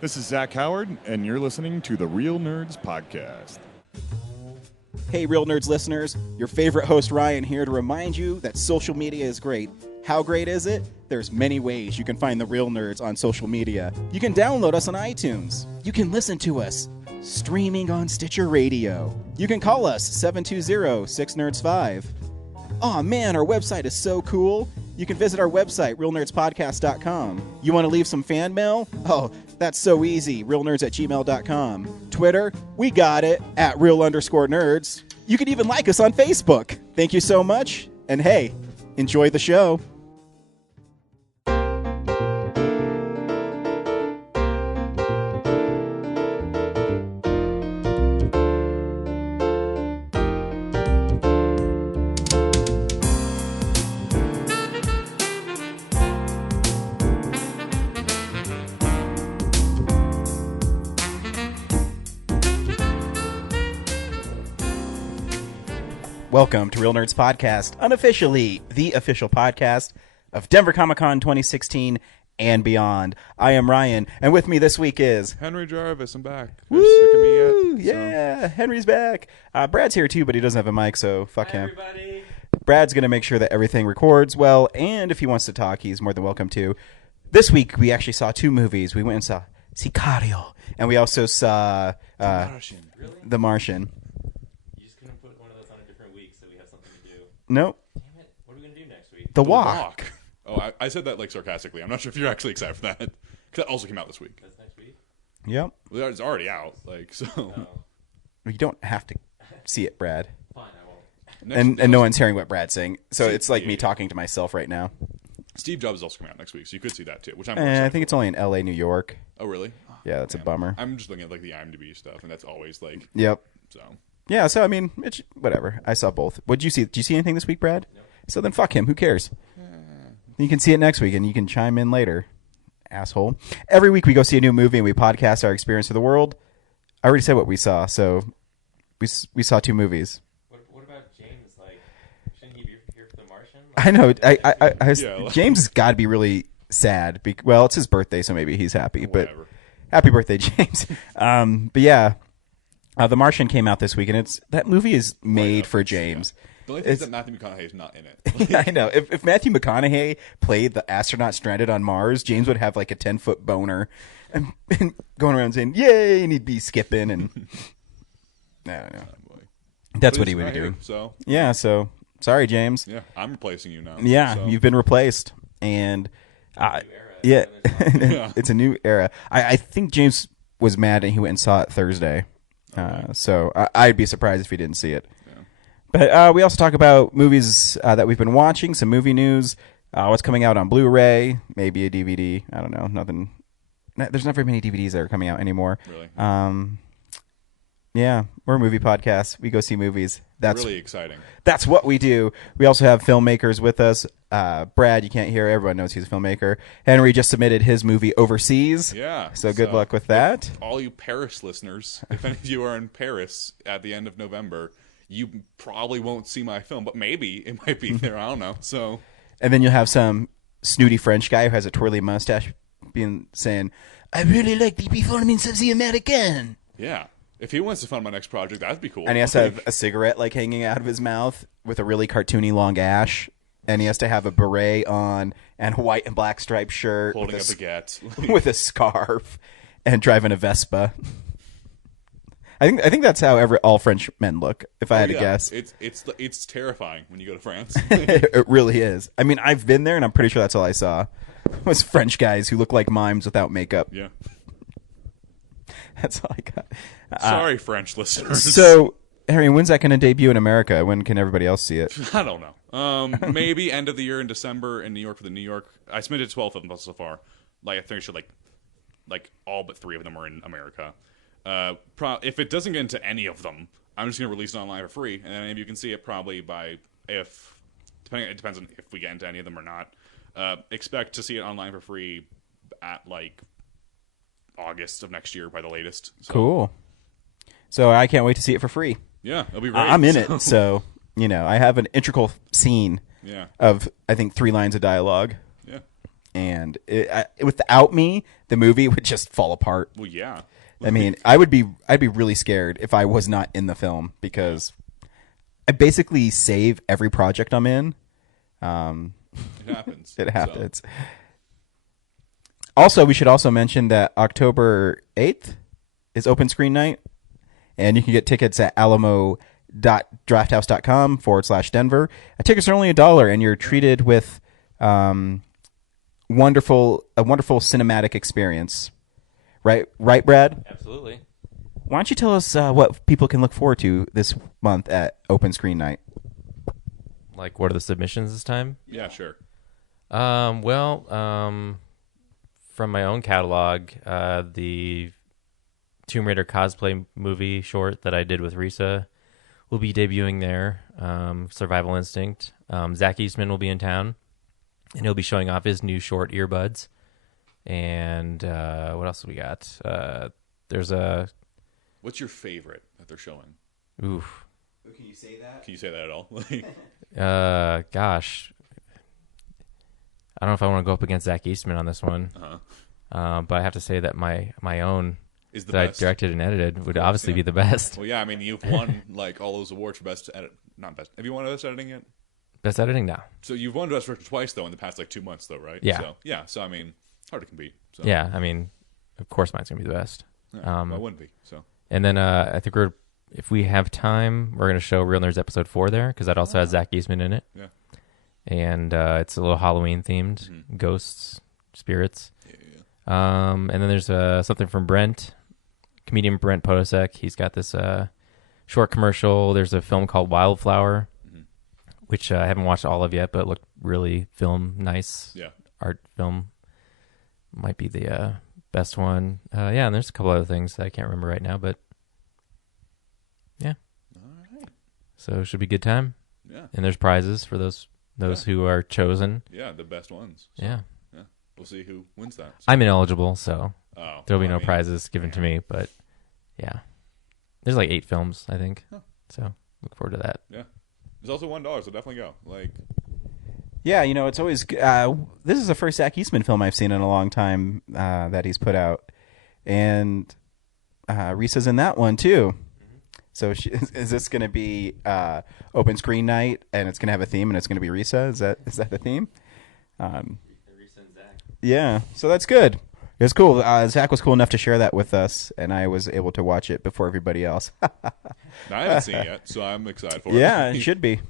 This is Zach Howard, and you're listening to the Real Nerds Podcast. Hey, Real Nerds listeners, your favorite host Ryan here to remind you that social media is great. How great is it? There's many ways you can find the Real Nerds on social media. You can download us on iTunes. You can listen to us streaming on Stitcher Radio. You can call us 720-6nerds5. Aw man, our website is so cool. You can visit our website, realnerdspodcast.com. You want to leave some fan mail? Oh, that's so easy, realnerds@gmail.com. Twitter, we got it, @real_nerds. You can even like us on Facebook. Thank you so much, and hey, enjoy the show. Welcome to Real Nerds Podcast, unofficially the official podcast of Denver Comic-Con 2016 and beyond. I am Ryan, and with me this week is... Henry Jarvis, I'm back. Woo! Sick of me yet? Yeah, Henry's back. Brad's here too, but he doesn't have a mic, so fuck him. Everybody. Brad's going to make sure that everything records well, and if he wants to talk, he's more than welcome to. This week, we actually saw two movies. We went and saw Sicario, and we also saw Really? The Martian. You just couldn't put one of those on a different week so we have something to do. Nope. Damn it. What are we going to do next week? The Walk. Oh, I said that like sarcastically. I'm not sure if you're actually excited for that. Because that also came out this week. That's next week? Yep. Well, it's already out. So. Oh. You don't have to see it, Brad. Fine, I won't. And no one's hearing what Brad's saying. So See, it's like me yeah. talking to myself right now. Steve Jobs is also coming out next week, so you could see that too. Which I'm. I think it's only in L.A., New York. Oh really? Yeah, that's Man. a bummer. I'm just looking at like the IMDb stuff, and that's always like. Yep. So. Yeah, so I mean, it's whatever. I saw both. What'd you see? Did you see anything this week, Brad? Nope. So then fuck him. Who cares? You can see it next week, and you can chime in later, asshole. Every week we go see a new movie, and we podcast our experience of the world. I already said what we saw, so we saw two movies. What about James? Like, shouldn't he be here for The Martian? I know. Yeah. James has got to be really sad. Well, it's his birthday, so maybe he's happy. But Whatever. happy birthday, James. But yeah, The Martian came out this week, and that movie is made for James. Yeah. The only thing is that Matthew McConaughey is not in it. Yeah, I know. If Matthew McConaughey played the astronaut stranded on Mars, James would have like a 10-foot boner and going around saying, "Yay!" and he'd be skipping and I don't know. Boy. That's But what he he's would not be here, doing. So Yeah. So sorry, James. yeah, I'm replacing you now. Yeah, so. you've been replaced, and New era. yeah, Yeah. it's a new era. I think James was mad and he went and saw it Thursday. So I'd be surprised if he didn't see it. Yeah. But we also talk about movies that we've been watching, some movie news, what's coming out on Blu-ray, maybe a DVD. I don't know. Nothing. There's not very many DVDs that are coming out anymore. Really? Yeah, we're a movie podcast. We go see movies. That's really exciting. That's what we do. We also have filmmakers with us. Brad, you can't hear. Everyone knows he's a filmmaker. Henry just submitted his movie Overseas. Yeah. So good luck with that. All you Paris listeners, if any of you are in Paris at the end of November, you probably won't see my film, but maybe it might be there. I don't know. So, And then you'll have some snooty French guy who has a twirly mustache saying, "I really like the performance of the American." yeah. If he wants to fund my next project, that'd be cool. And he has to have a cigarette like hanging out of his mouth with a really cartoony long ash. And he has to have a beret on and a white and black striped shirt holding with a baguette. with a scarf and driving a Vespa. I think that's how all French men look, if I had to guess. It's terrifying when you go to France. It really is. I mean, I've been there, and I'm pretty sure that's all I saw was French guys who look like mimes without makeup. Yeah. That's all I got. Sorry, French listeners. So, Harry, when's that going to debut in America? When can everybody else see it? I don't know. Maybe end of the year in December in New York for the New York. I submitted 12 of them so far. Like I think I should like all but 3 of them are in America. If it doesn't get into any of them, I'm just gonna release it online for free, and then maybe you can see it probably by it depends on if we get into any of them or not. Expect to see it online for free at like August of next year by the latest. So, Cool. So I can't wait to see it for free. Yeah, it'll be great. I'm in it, so I have an integral scene Yeah. of I think 3 lines of dialogue. Yeah. and without me, the movie would just fall apart. Well, yeah. I mean, I'd be really scared if I was not in the film because I basically save every project I'm in. It happens. It happens. So. Also, we should also mention that October 8th is open screen night, and you can get tickets at alamo.drafthouse.com/Denver. Tickets are only $1, and you're treated with a wonderful cinematic experience. Right, Brad? Absolutely. Why don't you tell us what people can look forward to this month at open screen night? Like, what are the submissions this time? Yeah, sure. From my own catalog, the Tomb Raider cosplay movie short that I did with Risa will be debuting there. Survival Instinct. Zach Eastman will be in town, and he'll be showing off his new short earbuds. And what else we got? There's a... What's your favorite that they're showing? Oof. Can you say that? Can you say that at all? Gosh. I don't know if I want to go up against Zach Eastman on this one. But I have to say that my own is the that best. I directed and edited would obviously be the best. Well, yeah, I mean, you've won like all those awards for best edit. Not best. Have you won best editing yet? Best editing now. So you've won best director twice though in the past like 2 months though, right? Yeah. So yeah. So I mean, hard to compete. So. Yeah, I mean, of course mine's gonna be the best. Yeah, well, it wouldn't be. So. And then I think if we have time, we're gonna show Real Nerds episode 4 there because that also has Zach Eastman in it. Yeah. And it's a little Halloween themed, ghosts, spirits. Yeah. And then there's something from Brent, comedian Brent Podosek. He's got this short commercial. There's a film called Wildflower, which I haven't watched all of yet, but looked really nice. Yeah. Art film might be the best one. Yeah, and there's a couple other things that I can't remember right now, but yeah. All right. So it should be a good time. Yeah. And there's prizes for those who are chosen. Yeah, the best ones. So, yeah. We'll see who wins that. So. I'm ineligible, so there'll be no I mean, prizes given to me, but yeah. There's like 8 films, I think. Huh. So look forward to that. Yeah. There's also $1, so definitely go. Like, yeah, it's always... this is the first Zach Eastman film I've seen in a long time that he's put out. And Risa's in that one, too. So is this going to be open screen night, and it's going to have a theme, and it's going to be Risa? Is that the theme? Risa and Zach. Yeah, so that's good. It was cool. Zach was cool enough to share that with us, and I was able to watch it before everybody else. I haven't seen it yet, so I'm excited for it. Yeah, it should be.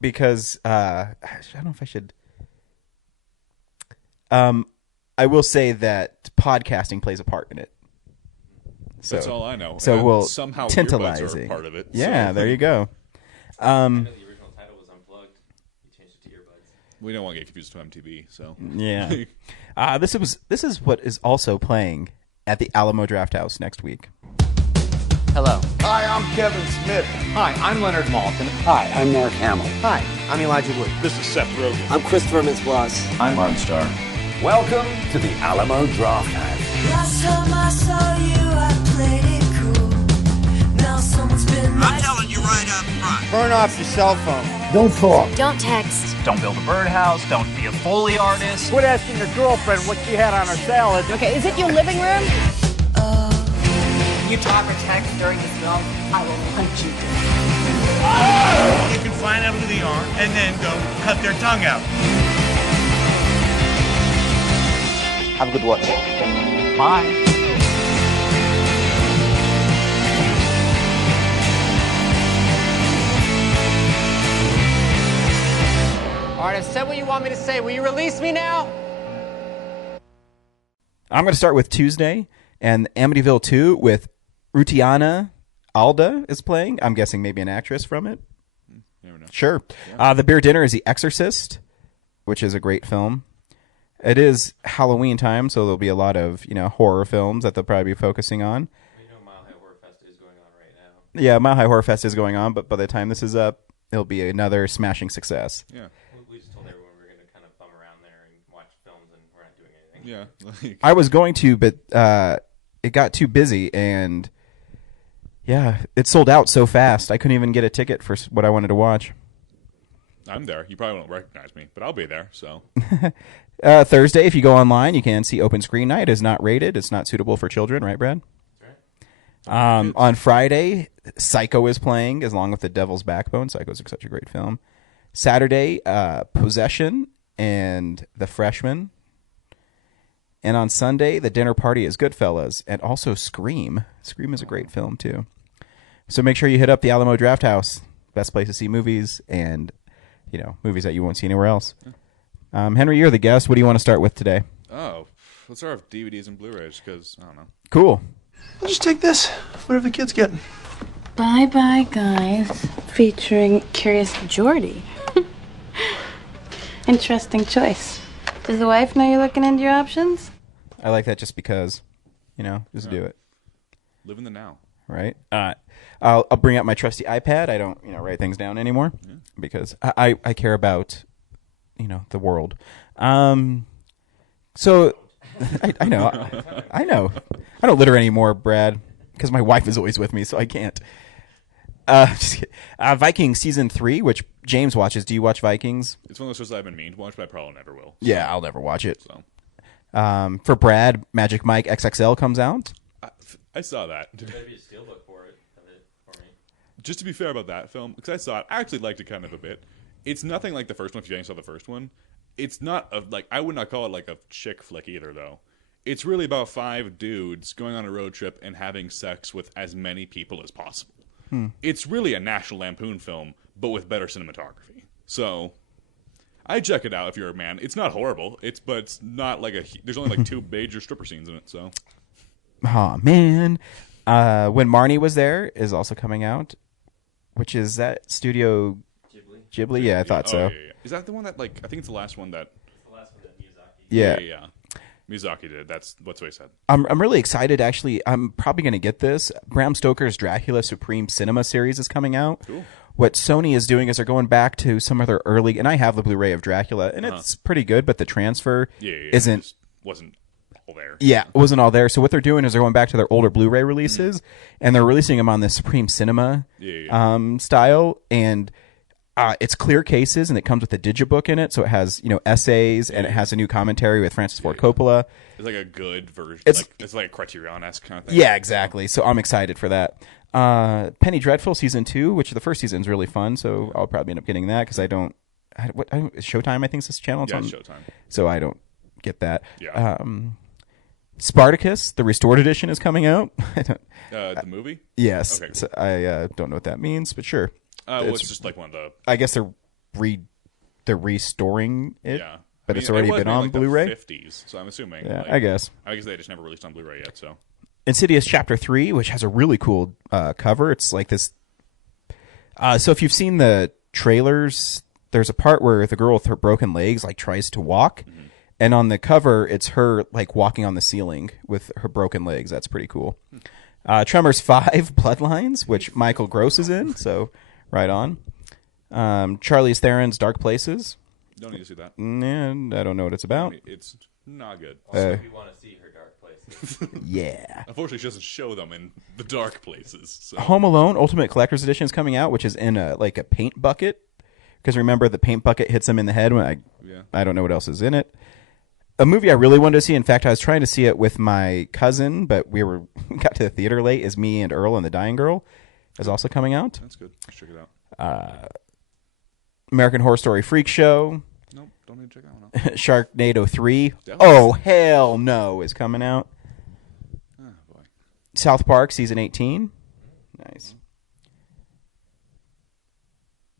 Because, I don't know if I should... I will say that podcasting plays a part in it. So, that's all I know. So and we'll somehow tantalizing. earbuds are part of it. Yeah, so. There you go. I know the original title was Unplugged. You changed it to Earbuds. We don't want to get confused to MTV, so Yeah. This is what is also playing at the Alamo Drafthouse next week. Hello. Hi, I'm Kevin Smith. Hi, I'm Leonard Maltin. Hi, I'm Mark Hamill. Hi, I'm Elijah Wood. This is Seth Rogen. I'm Christopher Mintz-Plasse. I'm Ron Starr. Welcome to the Alamo Drafthouse. Last time I saw you, I played it cool. Now someone's been I'm telling you right up front. Burn off your cell phone. Don't talk. Don't text. Don't build a birdhouse. Don't be a Foley artist. Quit asking your girlfriend what she had on her salad. Okay, is it your living room? You talk or text during the film, I will punch you. You can find out who they are and then go cut their tongue out. Have a good watch. Bye. All right, I've said what you want me to say. Will you release me now? I'm going to start with Tuesday, and Amityville 2 with Rutiana Alda is playing. I'm guessing maybe an actress from it. Never know. Sure. Yeah. The beer dinner is The Exorcist, which is a great film. It is Halloween time, so there'll be a lot of horror films that they'll probably be focusing on. Mile High Horror Fest is going on right now. Yeah, Mile High Horror Fest is going on, but by the time this is up, it'll be another smashing success. Yeah. We just told everyone we were going to kind of bum around there and watch films, and we're not doing anything. Yeah. I was going to, but it got too busy, and yeah, it sold out so fast. I couldn't even get a ticket for what I wanted to watch. I'm there. You probably won't recognize me, but I'll be there. So Thursday, if you go online, you can see Open Screen Night. Is not rated. It's not suitable for children, right, Brad? On Friday, Psycho is playing, along with The Devil's Backbone. Psycho's such a great film. Saturday, Possession and The Freshman. And on Sunday, The Dinner Party is Goodfellas, and also Scream. Scream is a great film, too. So make sure you hit up the Alamo Drafthouse. Best place to see movies, and movies that you won't see anywhere else. Henry, you're the guest. What do you want to start with today? Oh, let's start with DVDs and Blu-rays, because, I don't know. Cool. I'll just take this. Whatever the kids get. Bye Bye Guys, featuring Curious Geordie. Interesting choice. Does the wife know you're looking into your options? I like that just because, just do it. Live in the now. Right? I'll bring out my trusty iPad. I don't, write things down anymore because I care about, the world. So I know. I don't litter anymore, Brad, because my wife is always with me, so I can't. Vikings season 3, which James watches. Do you watch Vikings? It's one of those shows I've been meaning to watch, but I probably never will. So. Yeah, I'll never watch it. So. For Brad, Magic Mike XXL comes out. I saw that. There better be a steelbook for it for me. Just to be fair about that film, because I saw it, I actually liked it kind of a bit. It's nothing like the first one. If you saw the first one, it's not I would not call it like a chick flick either, though. It's really about 5 dudes going on a road trip and having sex with as many people as possible. It's really a National Lampoon film, but with better cinematography. So, I check it out if you're a man. It's not horrible. But it's not like there's only like 2 major stripper scenes in it. So, oh man, When Marnie Was There is also coming out, which is that Studio Ghibli? Yeah, I thought so. Yeah. Is that the one that I think it's the last one that? It's the last one that Miyazaki. Yeah. Miyazaki did. That's what he said. I'm really excited, actually. I'm probably going to get this. Bram Stoker's Dracula Supreme Cinema series is coming out. Cool. What Sony is doing is they're going back to some of their early, and I have the Blu-ray of Dracula, and it's pretty good, but the transfer isn't. Wasn't all there. Yeah, it wasn't all there. So what they're doing is they're going back to their older Blu-ray releases, and they're releasing them on the Supreme Cinema style, and it's clear cases, and it comes with a digibook in it, so it has essays, and it has a new commentary with Francis Ford Coppola. It's like a good version. It's like a Criterion-esque kind of thing. Yeah, exactly. So I'm excited for that. Penny Dreadful season 2, which the first season is really fun, so I'll probably end up getting that because Showtime, I think, is this channel. Yeah, it's Showtime. So I don't get that. Yeah. Spartacus, the restored edition, is coming out. The movie? Yes. Okay, cool. So I don't know what that means, but sure. It's just like one of the. I guess they're restoring it. Yeah. But it's already been on Blu-ray. The 50s, so I'm assuming. Yeah, I guess. I guess they just never released on Blu-ray yet. So. Insidious Chapter 3, which has a really cool cover. It's like this. So if you've seen the trailers, there's a part where the girl with her broken legs tries to walk, and on the cover it's her walking on the ceiling with her broken legs. That's pretty cool. Tremors 5: Bloodlines, which Michael Gross is in. So. Right on. Charlize Theron's Dark Places. Don't need to see that. And I don't know what it's about. It's not good. Also, if you want to see her dark places. Yeah. Unfortunately, she doesn't show them in the dark places. So. Home Alone Ultimate Collector's Edition is coming out, which is in a paint bucket. Because remember, the paint bucket hits him in the head when I don't know what else is in it. A movie I really wanted to see. In fact, I was trying to see it with my cousin, but we got to the theater late. Is Me and Earl and the Dying Girl. Is also coming out. That's good. Let's check it out. American Horror Story Freak Show. Nope, don't need to check that one out. Sharknado 3. Definitely. Oh, hell no, is coming out. Oh, boy. South Park Season 18. Nice.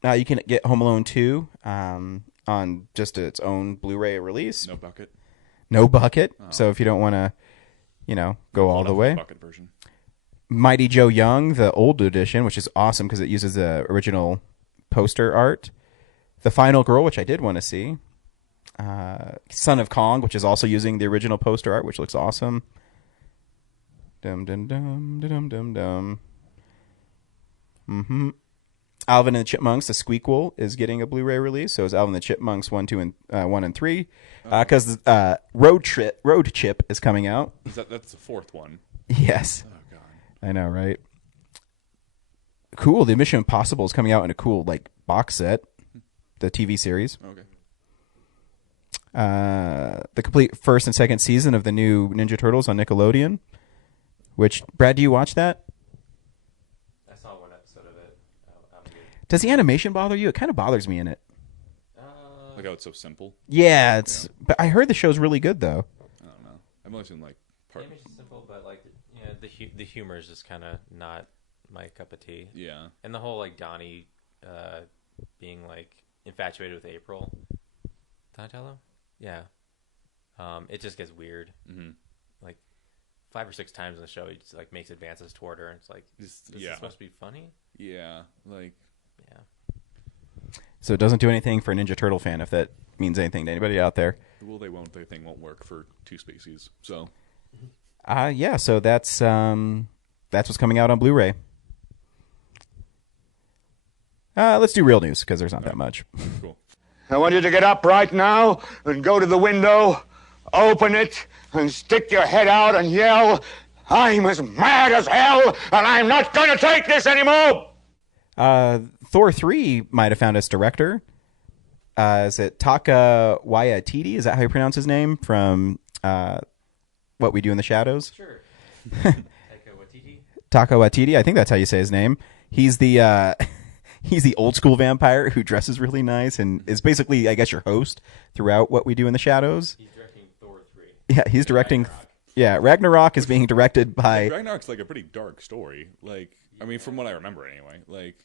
You can get Home Alone 2 on just its own Blu-ray release. No bucket. No bucket. Oh. So if you don't want to, go all the way. Bucket version. Mighty Joe Young, the old edition, which is awesome because it uses the original poster art. The Final Girl, which I did want to see. Son of Kong, which is also using the original poster art, which looks awesome. Dum dum dum dum dum dum. Alvin and the Chipmunks, the Squeakquel, is getting a Blu-ray release. So is Alvin and the Chipmunks 1, 2, and 1 and 3. Because Road Chip is coming out. That's the 4th one. Yes. Oh god. I know, right? Cool. The Mission Impossible is coming out in a cool box set. the TV series. Okay. The complete first and second season of the new Ninja Turtles on Nickelodeon. Which, Brad, do you watch that? I saw one episode of it. Does the animation bother you? It kind of bothers me in it. Like how it's so simple. Yeah, it's. But I heard the show's really good though. I don't know. I've only seen like part. The animation's simple, but like the humor is just kind of not my cup of tea. Yeah. And the whole like Donnie being like infatuated with April. Donatello? Yeah. It just gets weird. Mm-hmm. Like 5 or 6 times in the show, he just like makes advances toward her, and it's like, is this supposed to be funny? Yeah, like. Yeah. So it doesn't do anything for a Ninja Turtle fan, if that means anything to anybody out there. Well, they won't. Their thing won't work for 2 species. So. Yeah. So that's what's coming out on Blu-ray. Let's do real news because there's not that much. Cool. I want you to get up right now and go to the window, open it, and stick your head out and yell, "I'm as mad as hell, and I'm not going to take this anymore!" Thor 3 might have found its director. Is it Taka Waititi? Is that how you pronounce his name? From What We Do in the Shadows? Sure. Taka Waititi. I think that's how you say his name. He's the he's the old school vampire who dresses really nice and is basically, I guess, your host throughout What We Do in the Shadows. He's directing Thor 3. Yeah, he's directing. Yeah, Ragnarok is being directed by. Ragnarok's like a pretty dark story. Like, I mean, from what I remember anyway. Like,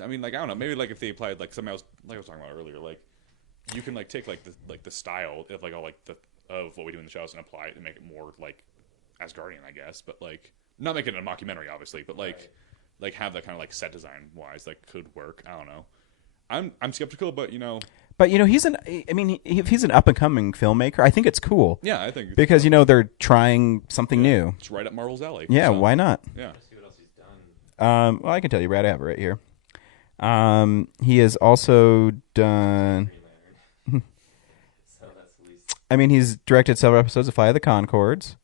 I mean, like I don't know. Maybe like if they applied like something else, like I was talking about earlier, like you can like take like the style of like all like the of What We Do in the Shadows and apply it and make it more like Asgardian, I guess. But like not make it a mockumentary, obviously, but like have that kind of like set design wise that could work. I don't know. I'm skeptical, but you know. But you know, if he's an up and coming filmmaker, I think it's cool. Yeah, I think because you know they're trying something new. It's right up Marvel's alley. Yeah, so, why not? Yeah. See what else he's done. Well, I can tell you, Brad. I have it right here. He has also done. I mean, he's directed several episodes of Flight of the Conchords.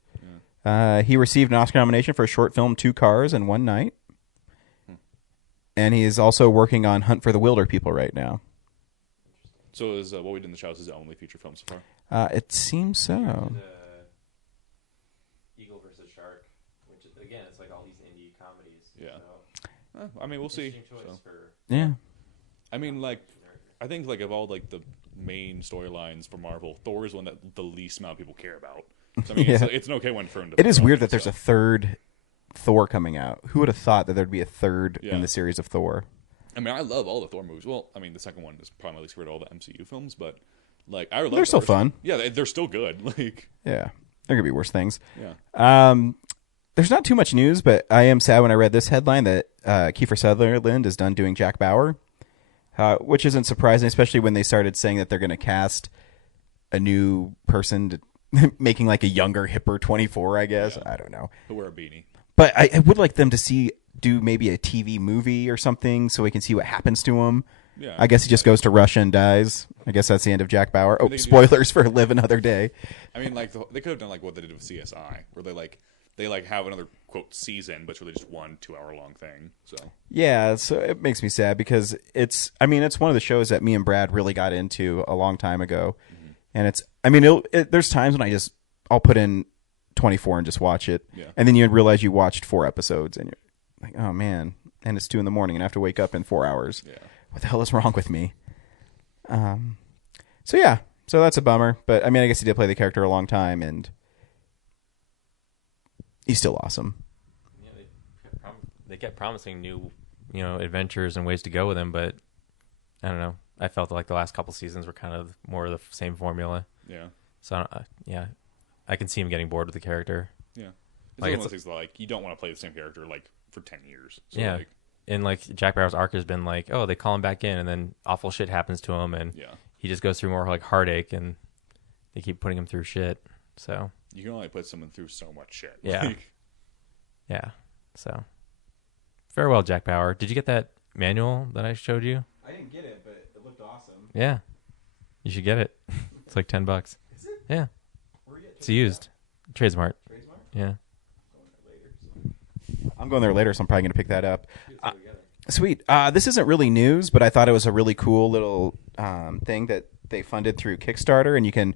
Yeah. He received an Oscar nomination for a short film, 2 Cars in One Night. And he is also working on Hunt for the Wilder People right now. So is What We Do in the Shadows his only feature film so far? It seems so. Eagle versus Shark, which again, it's like all these indie comedies. Yeah. So I mean, we'll see. Yeah. I mean, like, I think like of all like the main storylines for Marvel, Thor is one that the least amount of people care about. So I mean, Yeah. it's an okay one for him to. It is weird that there's a third Thor coming out. Who would have thought that there'd be a third in the series of Thor? I mean, I love all the Thor movies. Well, I mean, the second one is probably my least favorite of all the MCU films, but like, I love. They're still fun. Yeah, they're still good. Like, yeah, there could be worse things. Yeah. There's not too much news, but I am sad when I read this headline that Kiefer Sutherland is done doing Jack Bauer, which isn't surprising, especially when they started saying that they're going to cast a new person to making like a younger, hipper 24. I guess I don't know. He'll wear a beanie. But I would like them to do maybe a TV movie or something so we can see what happens to him. Yeah, I guess he just goes to Russia and dies. I guess that's the end of Jack Bauer. Oh, spoilers for Live Another Day. I mean, like they could have done like what they did with CSI, where they have another quote season, but it's really just 1 2-hour long thing. So yeah, so it makes me sad because it's one of the shows that me and Brad really got into a long time ago, and there's times when I'll put in 24 and just watch it, and then you realize you watched 4 episodes and you're like, oh man, and it's 2 a.m. and I have to wake up in 4 hours. Yeah. What the hell is wrong with me? So that's a bummer, but I mean, I guess he did play the character a long time and he's still awesome. Yeah, they kept promising new, adventures and ways to go with him, but I don't know. I felt like the last couple seasons were kind of more of the same formula. Yeah. So I can see him getting bored with the character. Yeah. It's one of those things like you don't want to play the same character like for 10 years. So yeah. And like Jack Bauer's arc has been like, oh, they call him back in, and then awful shit happens to him, and he just goes through more like heartache, and they keep putting him through shit. So you can only put someone through so much shit. Yeah. Yeah. So farewell, Jack Bauer. Did you get that manual that I showed you? I didn't get it, but it looked awesome. Yeah. You should get it. It's like $10. Is it? Yeah. It's used. Tradesmart. Tradesmart? Yeah. I'm going there later, so I'm probably going to pick that up. Sweet. This isn't really news, but I thought it was a really cool little thing that they funded through Kickstarter, and you can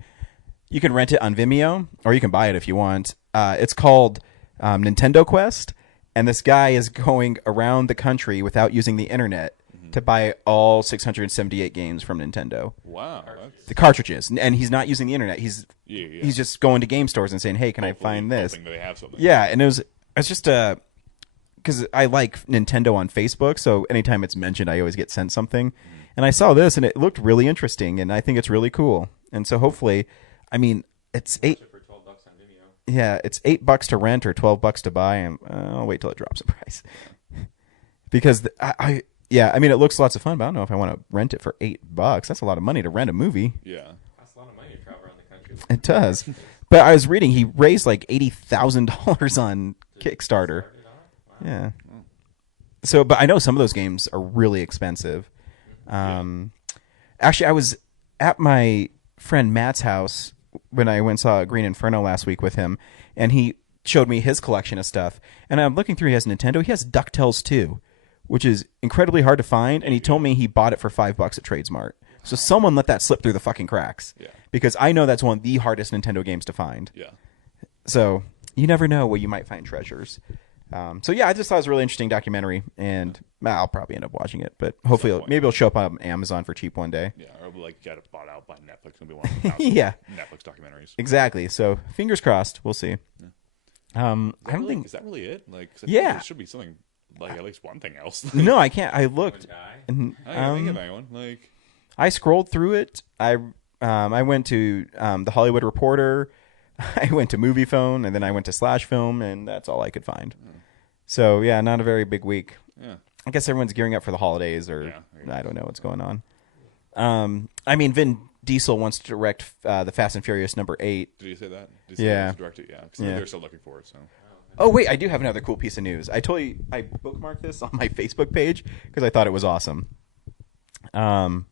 rent it on Vimeo, or you can buy it if you want. It's called Nintendo Quest, and this guy is going around the country without using the internet to buy all 678 games from Nintendo. Wow. The cartridges, and he's not using the internet. He's just going to game stores and saying, "Hey, can I find this?" Hoping that they have something. Yeah, and it's just because I like Nintendo on Facebook, so anytime it's mentioned, I always get sent something. And I saw this, and it looked really interesting, and I think it's really cool. And so hopefully, I mean, it's $8 for $12 on Vimeo. Yeah, it's $8 to rent or $12 to buy, and I'll wait till it drops in price. Because I mean, it looks lots of fun, but I don't know if I want to rent it for $8. That's a lot of money to rent a movie. Yeah, that's a lot of money to travel around the country. It does. But I was reading he raised like $80,000 on Kickstarter. Wow. Yeah. So, but I know some of those games are really expensive. Actually, I was at my friend Matt's house when I went and saw Green Inferno last week with him, and he showed me his collection of stuff. And I'm looking through, he has Nintendo. He has DuckTales 2, which is incredibly hard to find, and he told me he bought it for $5 at TradeSmart. So someone let that slip through the fucking cracks. Yeah. Because I know that's one of the hardest Nintendo games to find. Yeah. So you never know where you might find treasures. So yeah, I just thought it was a really interesting documentary, and I'll probably end up watching it. But hopefully, maybe it'll show up on Amazon for cheap one day. Yeah, or like get it bought out by Netflix and be one of the Yeah. Netflix documentaries. Exactly. So fingers crossed. We'll see. Yeah. I don't think. Is that really it? Like, 'cause I Yeah. think there should be something like at least one thing else. No, I can't. I looked. And, I can't think of anyone. Like, I scrolled through it. I went to the Hollywood Reporter. I went to Movie Phone, and then I went to Slash Film, and that's all I could find. So yeah, not a very big week. Yeah. I guess everyone's gearing up for the holidays, or I don't know what's going on. I mean, Vin Diesel wants to direct the Fast and Furious #8. Did you say that? Did you say Yeah. he was directed? Yeah, because they're still looking for it. So. Oh wait, I do have another cool piece of news. I told you I bookmarked this on my Facebook page because I thought it was awesome. And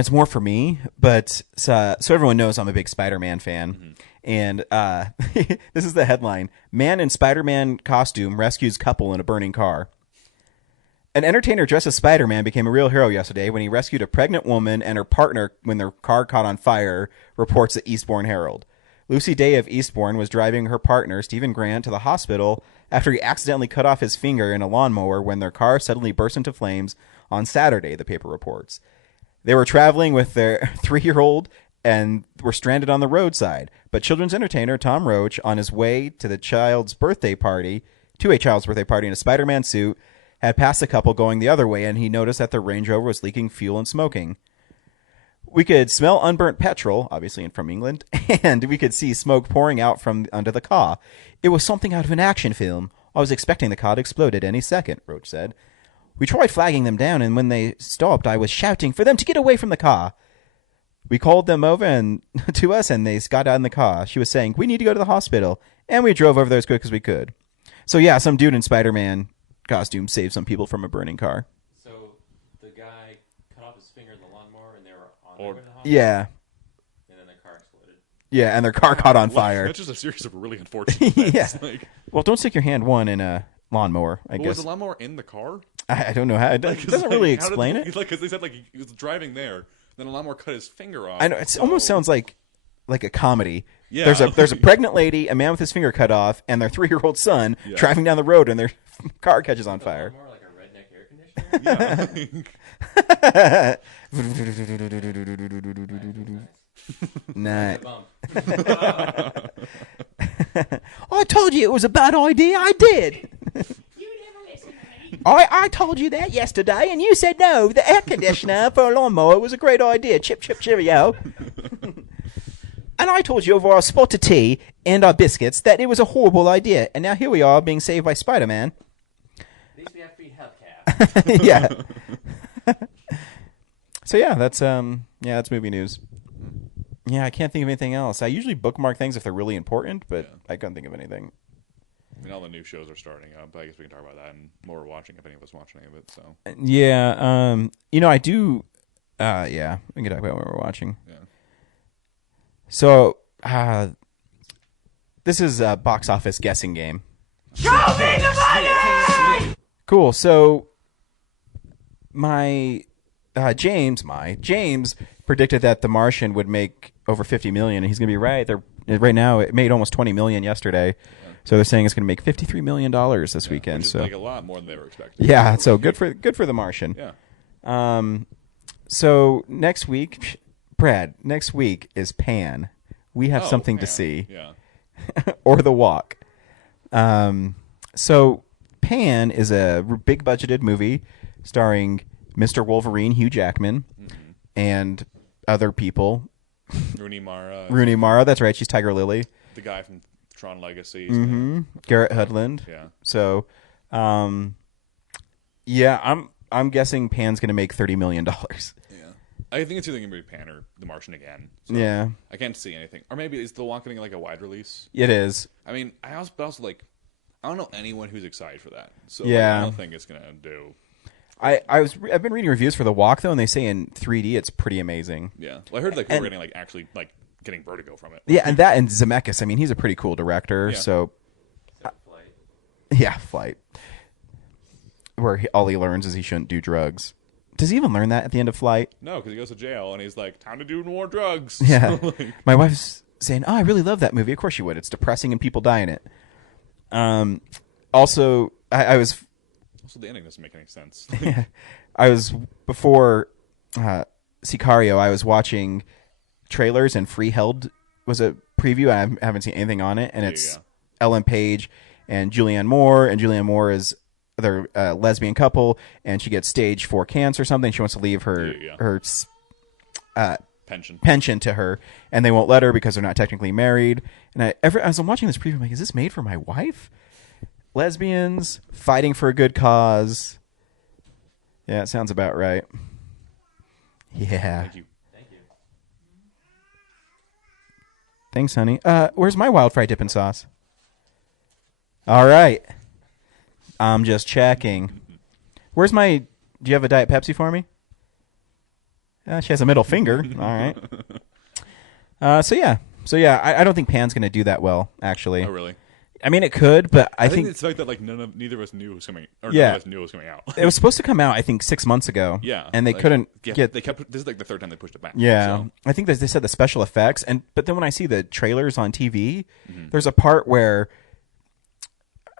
it's more for me, but so everyone knows I'm a big Spider-Man fan. And this is the headline: Man in Spider-Man costume rescues couple in a burning car. An entertainer dressed as Spider-Man became a real hero yesterday when he rescued a pregnant woman and her partner when their car caught on fire, reports the Eastbourne Herald. Lucy Day of Eastbourne was driving her partner, Stephen Grant, to the hospital after he accidentally cut off his finger in a lawnmower when their car suddenly burst into flames on Saturday, the paper reports. They were traveling with their 3-year-old and were stranded on the roadside. But children's entertainer Tom Roach, on his way to a child's birthday party in a Spider-Man suit, had passed a couple going the other way, and he noticed that their Range Rover was leaking fuel and smoking. We could smell unburnt petrol, obviously from England, and we could see smoke pouring out from under the car. It was something out of an action film. I was expecting the car to explode at any second, Roach said. We tried flagging them down, and when they stopped, I was shouting for them to get away from the car. We called them over to us, and they got out in the car. She was saying, we need to go to the hospital, and we drove over there as quick as we could. So yeah, some dude in Spider-Man costume saved some people from a burning car. So the guy cut off his finger in the lawnmower, and they were on their way to the hospital? Yeah. And then their car exploded. Yeah, and their car caught on fire. That's just a series of really unfortunate events. Yeah. Well, don't stick your hand in a lawnmower, I guess. Was the lawnmower in the car? I don't know how. It doesn't really explain it. Because they said he was driving there, then a lawnmower cut his finger off. I know it almost sounds like a comedy. Yeah. There's a pregnant lady, a man with his finger cut off, and their 3-year-old son driving down the road, and their car catches on fire. More like a redneck air conditioner. Nah. I told you it was a bad idea. I did. I told you that yesterday, and you said no. The air conditioner for a lawnmower was a great idea. Chip, chip, cheerio. And I told you over our spot of tea and our biscuits that it was a horrible idea. And now here we are being saved by Spider-Man. At least we have free healthcare. Yeah. So yeah, that's movie news. Yeah, I can't think of anything else. I usually bookmark things if they're really important, but I couldn't think of anything. I mean, all the new shows are starting up. I guess we can talk about that and more watching if any of us watch any of it. So yeah, I do. Yeah, we can talk about what we're watching. Yeah. So this is a box office guessing game. Show me the money! Cool. So James predicted that The Martian would make over 50 million, and he's going to be right. Right now, it made almost 20 million yesterday. So they're saying it's going to make $53 million this weekend. Which is so like a lot more than they were expecting. Yeah, so good for The Martian. Yeah. So next week, Brad, is Pan. We have something to Pan. see. Yeah. Or The Walk. So Pan is a big budgeted movie starring Mr. Wolverine, Hugh Jackman, and other people. Rooney Mara, that's right. She's Tiger Lily. The guy from Tron Legacy. Garrett Hedlund. Yeah. So, I'm guessing Pan's going to make $30 million. Yeah. I think it's either going to be Pan or The Martian again. So yeah. I can't see anything. Or maybe is The Walk getting like a wide release? It is. I mean, I also like, I don't know anyone who's excited for that. So yeah. I don't think it's going to do. I've been reading reviews for The Walk though, and they say in 3D it's pretty amazing. Yeah. Well, I heard like people were getting like actually like getting vertigo from it. Yeah, and Zemeckis. I mean, he's a pretty cool director. Yeah. So. Flight. Where all he learns is he shouldn't do drugs. Does he even learn that at the end of Flight? No, because he goes to jail and he's like, time to do more drugs. Yeah. So, like, my wife's saying, "Oh, I really love that movie." Of course you would. It's depressing and people die in it. Also, I was. Also, the ending doesn't make any sense. I was before Sicario. I was watching trailers, and Freeheld was a preview. I haven't seen anything on it, and it's Ellen Page and Julianne Moore, and Julianne Moore is their lesbian couple, and she gets stage 4 cancer or something. She wants to leave her pension to her, and they won't let her because they're not technically married. And as I'm watching this preview, I'm like, is this made for my wife? Lesbians fighting for a good cause. Yeah, it sounds about right. Yeah. Thank you. Thanks, honey. Where's my wild fried dipping sauce? All right. I'm just checking. Where's my... Do you have a Diet Pepsi for me? She has a middle finger. All right. So yeah, I don't think Pan's going to do that well, actually. Oh, really? I mean, it could, but I think it's like that. Like neither of us knew it was coming. Or yeah, none of us knew it was coming out. It was supposed to come out, I think, 6 months ago. Yeah, and they like, couldn't get. They kept. This is like the third time they pushed it back. Yeah, so. I think that they said the special effects, but then when I see the trailers on TV, there's a part where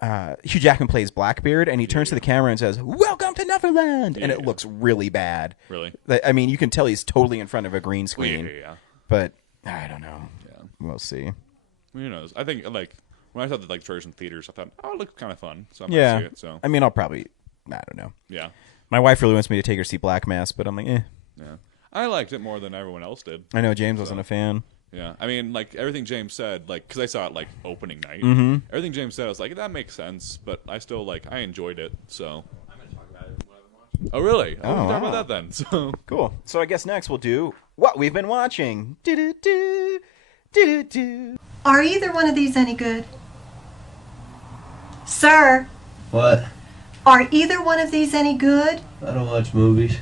Hugh Jackman plays Blackbeard, and he turns to the camera and says, "Welcome to Neverland," and it looks really bad. Really? I mean, you can tell he's totally in front of a green screen. Yeah. But I don't know. Yeah, we'll see. Who knows? I think like. When I saw the trailers in theaters, I thought, oh, it looks kind of fun. So I'm yeah. gonna see it. So I mean, I don't know. Yeah. My wife really wants me to take her to see Black Mass, but I'm like, eh. Yeah. I liked it more than everyone else did. I know James wasn't a fan. Yeah. I mean, like everything James said, like because I saw it like opening night. Everything James said, I was like, that makes sense, but I still like I enjoyed it. So I'm gonna talk about it when I've been watching. Oh really? Oh, we'll talk about that then. So cool. So I guess next we'll do what we've been watching. Are either one of these any good? Sir? What? Are either one of these any good? I don't watch movies.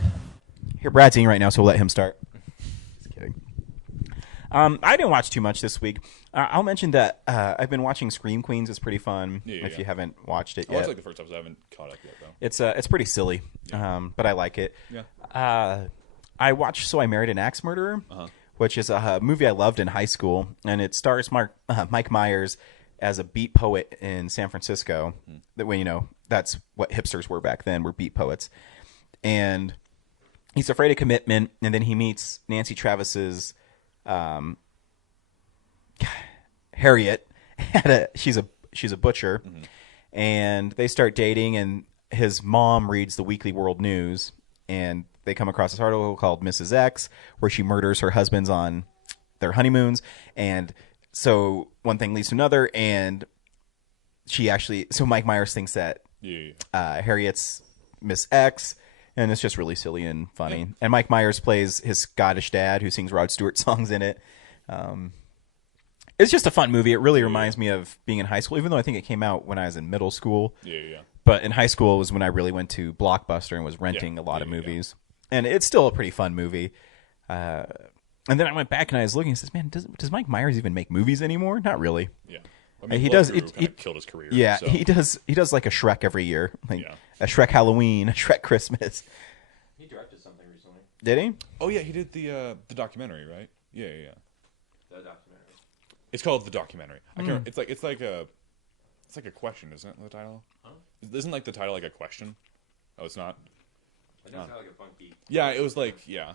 Here, Brad's eating right now, so we'll let him start. Just kidding. I didn't watch too much this week. I'll mention that I've been watching Scream Queens. It's pretty fun if you haven't watched it yet. I watched like the first episode. I haven't caught up yet, though. It's pretty silly, but I like it. Yeah. I watched So I Married an Axe Murderer, which is a movie I loved in high school, and it stars Mike Myers as a beat poet in San Francisco. That way, that's what hipsters were back then, were beat poets. And he's afraid of commitment, and then he meets Nancy Travis's Harriet. She's a butcher, and they start dating. And his mom reads the Weekly World News, and they come across this article called Mrs. X, where she murders her husbands on their honeymoons. And so one thing leads to another, and so Mike Myers thinks that Harriet's Miss X, and it's just really silly and funny. Yeah. And Mike Myers plays his Scottish dad who sings Rod Stewart songs in it. It's just a fun movie. It really reminds me of being in high school, even though I think it came out when I was in middle school. Yeah. But in high school was when I really went to Blockbuster and was renting a lot of movies. And it's still a pretty fun movie. And then I went back and I was looking and says, man, does Mike Myers even make movies anymore? Not really. Yeah. I mean, he Love does. Guru kinda killed his career. Yeah, so. he does like a Shrek every year, like a Shrek Halloween, a Shrek Christmas. He directed something recently. Did he? Oh yeah, he did the documentary, right? Yeah. The documentary. It's called The Documentary. I can't. It's like a question, isn't it? The title. Huh? Isn't like the title like a question? Oh, it's not. It does sound like a funky. Yeah, it was like yeah.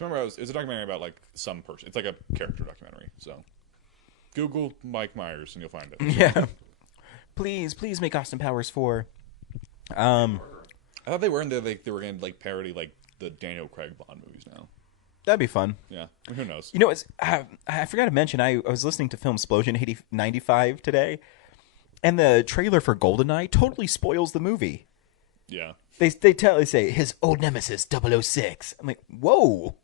Remember, it was a documentary about like some person. It's like a character documentary. So, Google Mike Myers and you'll find it. Yeah. Please make Austin Powers 4. I thought they were in there. Like, they were going to like parody like the Daniel Craig Bond movies now. That'd be fun. Yeah, who knows? You know, I forgot to mention, I was listening to Film Explosion 95 today, and the trailer for GoldenEye totally spoils the movie. Yeah. They say his old nemesis 006. I'm like, whoa.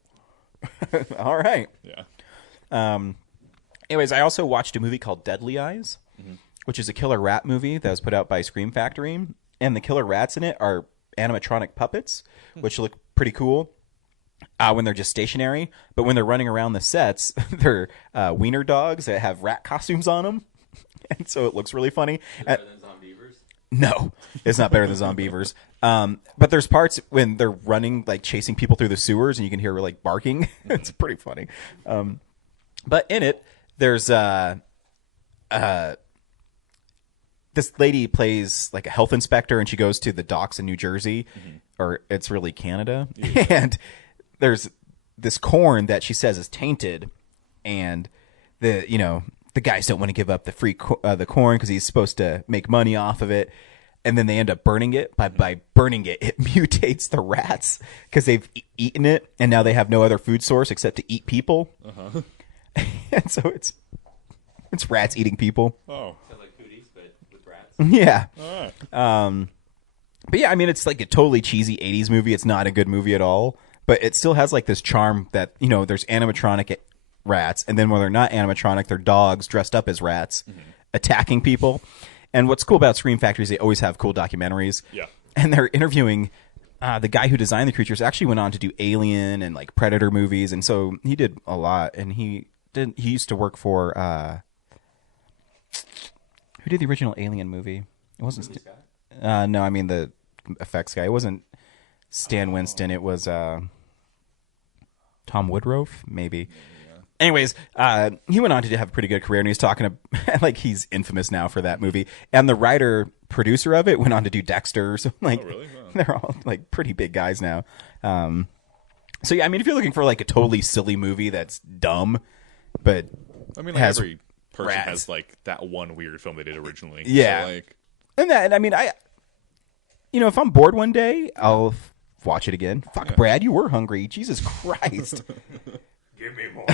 All right. Yeah. Anyways, I also watched a movie called Deadly Eyes, which is a killer rat movie that was put out by Scream Factory, and the killer rats in it are animatronic puppets, which look pretty cool when they're just stationary, but when they're running around the sets, they're wiener dogs that have rat costumes on them, and so it looks really funny. Is it better than Zombievers? No, it's not better than Zombievers. But there's parts when they're running, like chasing people through the sewers, and you can hear like barking. It's pretty funny. But in it, there's this lady plays like a health inspector, and she goes to the docks in New Jersey, or it's really Canada, and there's this corn that she says is tainted, and the guys don't want to give up the free the corn because he's supposed to make money off of it, and then they end up burning it. By burning it, it mutates the rats because they've eaten it, and now they have no other food source except to eat people. And so it's rats eating people. Oh, sounds like Foodies, but with rats. Yeah. All right. But yeah, I mean, it's like a totally cheesy 80s movie. It's not a good movie at all, but it still has like this charm that, there's animatronic rats, and then when they're not animatronic, they're dogs dressed up as rats attacking people. And what's cool about Scream Factory is they always have cool documentaries. Yeah. And they're interviewing the guy who designed the creatures actually went on to do Alien and like Predator movies, and so he did a lot. And he used to work for who did the original Alien movie? It wasn't no, I mean the effects guy. It wasn't Stan Winston. It was Tom Woodruff, maybe. Anyways, he went on to have a pretty good career, and he's talking like he's infamous now for that movie. And the writer producer of it went on to do Dexter. So like, really? Wow. They're all like pretty big guys now. So yeah, I mean, if you're looking for like a totally silly movie that's dumb, but I mean, like has every person rats. has like that one weird film they did originally. Yeah. So, like, and I mean, if I'm bored one day, I'll watch it again. Fuck, Brad, you were hungry. Jesus Christ. Give me more.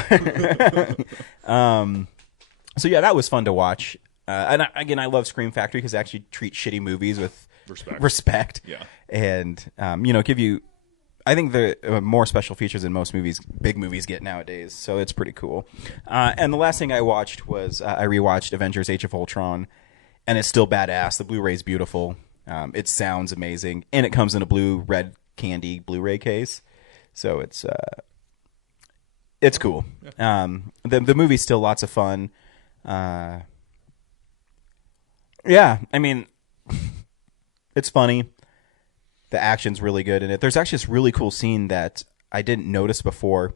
So yeah, that was fun to watch. And I love Scream Factory because they actually treat shitty movies with respect. Yeah. And give you, I think the more special features than most big movies get nowadays. So it's pretty cool. And the last thing I watched was I rewatched Avengers: Age of Ultron, and it's still badass. The Blu-ray's beautiful. It sounds amazing, and it comes in a blue red candy Blu-ray case. So it's cool. Yeah. The movie's still lots of fun. Yeah, I mean, it's funny. The action's really good in it. There's actually this really cool scene that I didn't notice before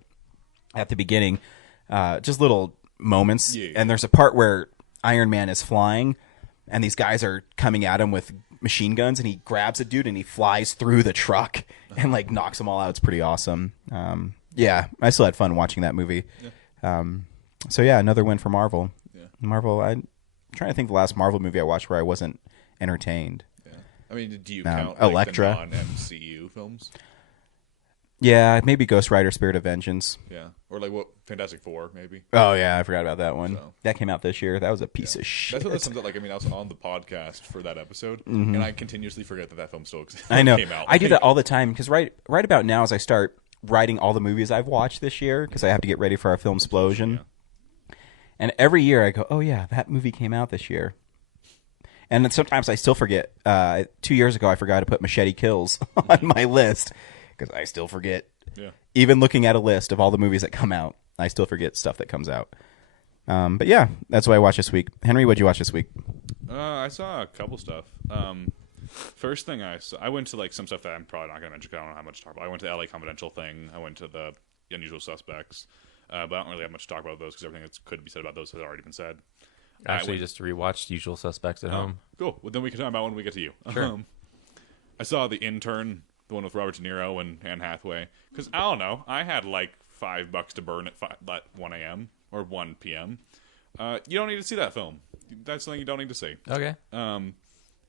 at the beginning. Just little moments. Yeah. And there's a part where Iron Man is flying, and these guys are coming at him with machine guns, and he grabs a dude and he flies through the truck and like knocks them all out. It's pretty awesome. Yeah, I still had fun watching that movie. Yeah. So yeah, another win for Marvel. Yeah. Marvel. I'm trying to think the last Marvel movie I watched where I wasn't entertained. Yeah. I mean, do you count Elektra, like, the non-MCU films? Yeah, maybe Ghost Rider: Spirit of Vengeance. Yeah, or like what Fantastic Four, maybe. Oh yeah, I forgot about that one. So. That came out this year. That was a piece of shit. That's one of those times that, like, I mean, I was on the podcast for that episode, and I continuously forget that film still exists. I know. Came out. I do that all the time because right about now, as I start writing all the movies I've watched this year, because I have to get ready for our film Explosion. Yeah. And every year I go, oh yeah, that movie came out this year. And then sometimes I still forget. 2 years ago, I forgot to put Machete Kills on my list because I still forget. Yeah. Even looking at a list of all the movies that come out, I still forget stuff that comes out. But yeah, that's what I watched this week. Henry, what'd you watch this week? I saw a couple stuff. First thing I went to like some stuff that I'm probably not going to mention because I don't know how much to talk about. I went to the LA Confidential thing. I went to the Unusual Suspects. But I don't really have much to talk about those because everything that could be said about those has already been said. Actually, just rewatched Usual Suspects at home. Cool. Well, then we can talk about when we get to you. Sure. I saw The Intern, the one with Robert De Niro and Anne Hathaway. Because, I don't know, I had like $5 to burn at 1 a.m. or 1 p.m. You don't need to see that film. That's something you don't need to see. Okay.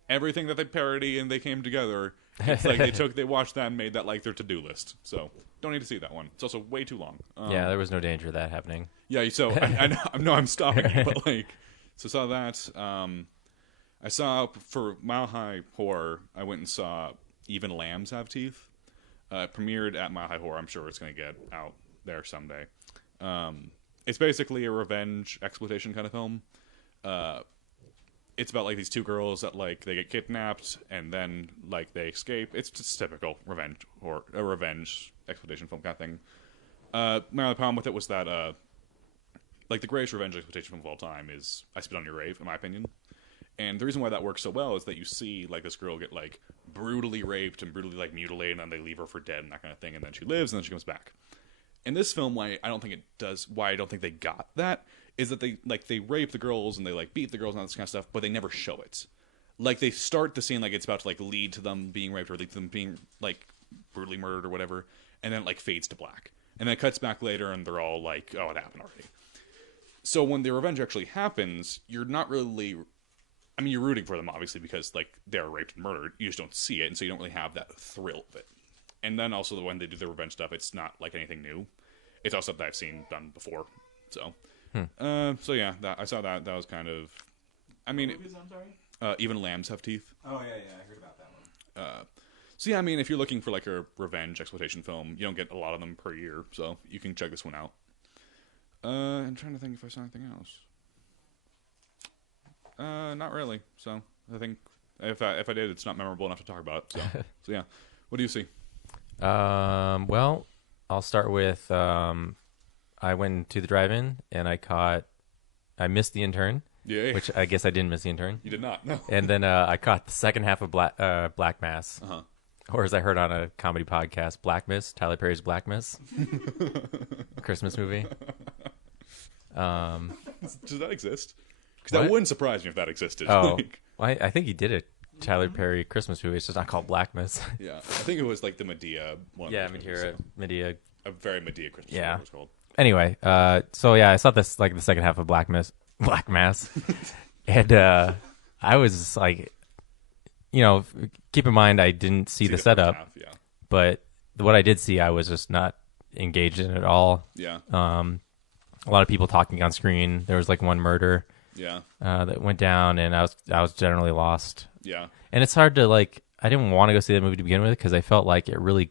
Everything that they parody and they came together, it's like they watched that and made that like their to-do list. So, don't need to see that one. It's also way too long. Yeah, there was no danger of that happening. Yeah, so I know I'm stopping you, but like, so saw that. I saw for Mile High Horror, I went and saw Even Lambs Have Teeth. Premiered at Mile High Horror. I'm sure it's going to get out there someday. It's basically a revenge exploitation kind of film. It's about like these two girls that like they get kidnapped and then like they escape. It's just typical revenge or a revenge exploitation film kind of thing. My only problem with it was that like the greatest revenge exploitation film of all time is I Spit on Your Grave, in my opinion. And the reason why that works so well is that you see like this girl get like brutally raped and brutally like mutilated, and then they leave her for dead and that kind of thing, and then she lives and then she comes back. In this film, why I don't think they got that is that they rape the girls and they like beat the girls and all this kind of stuff, but they never show it. Like they start the scene like it's about to like lead to them being raped or lead to them being like brutally murdered or whatever, and then it like fades to black, and then it cuts back later and they're all like, oh, it happened already. So when the revenge actually happens, you're not really, I mean, you're rooting for them obviously because like they're raped and murdered. You just don't see it, and so you don't really have that thrill of it. And then also when they do the revenge stuff, it's not like anything new. It's all stuff that I've seen done before. So, so yeah, I saw that. That was kind of, I mean, movies, I'm sorry? Even Lambs Have Teeth. Oh yeah, I heard about that one. So yeah, I mean, if you're looking for like a revenge exploitation film, you don't get a lot of them per year, so you can check this one out. I'm trying to think if I saw anything else. Not really. So I think if I did, it's not memorable enough to talk about. So yeah, what do you see? Well, I'll start with I went to the drive-in and I missed The Intern. Yay. Which I guess I didn't miss The Intern. You did not, no. And then I caught the second half of Black Mass. Uh-huh. Or as I heard on a comedy podcast, Black Miss, Tyler Perry's Black Miss. Christmas movie. Does that exist? Because that wouldn't surprise me if that existed. Oh, well, I think he did a Tyler Perry Christmas movie. It's just not called Black Miss. Yeah, I think it was like the Medea one. Yeah, Medea. A very Medea Christmas yeah. movie it was called. Anyway, so yeah, I saw this like the second half of Black Mass, and I was like, you know, keep in mind I didn't see the setup, yeah. But what I did see, I was just not engaged in at all. Yeah. A lot of people talking on screen. There was like one murder. Yeah. That went down, and I was generally lost. Yeah. And it's hard to like. I didn't want to go see that movie to begin with because I felt like it really.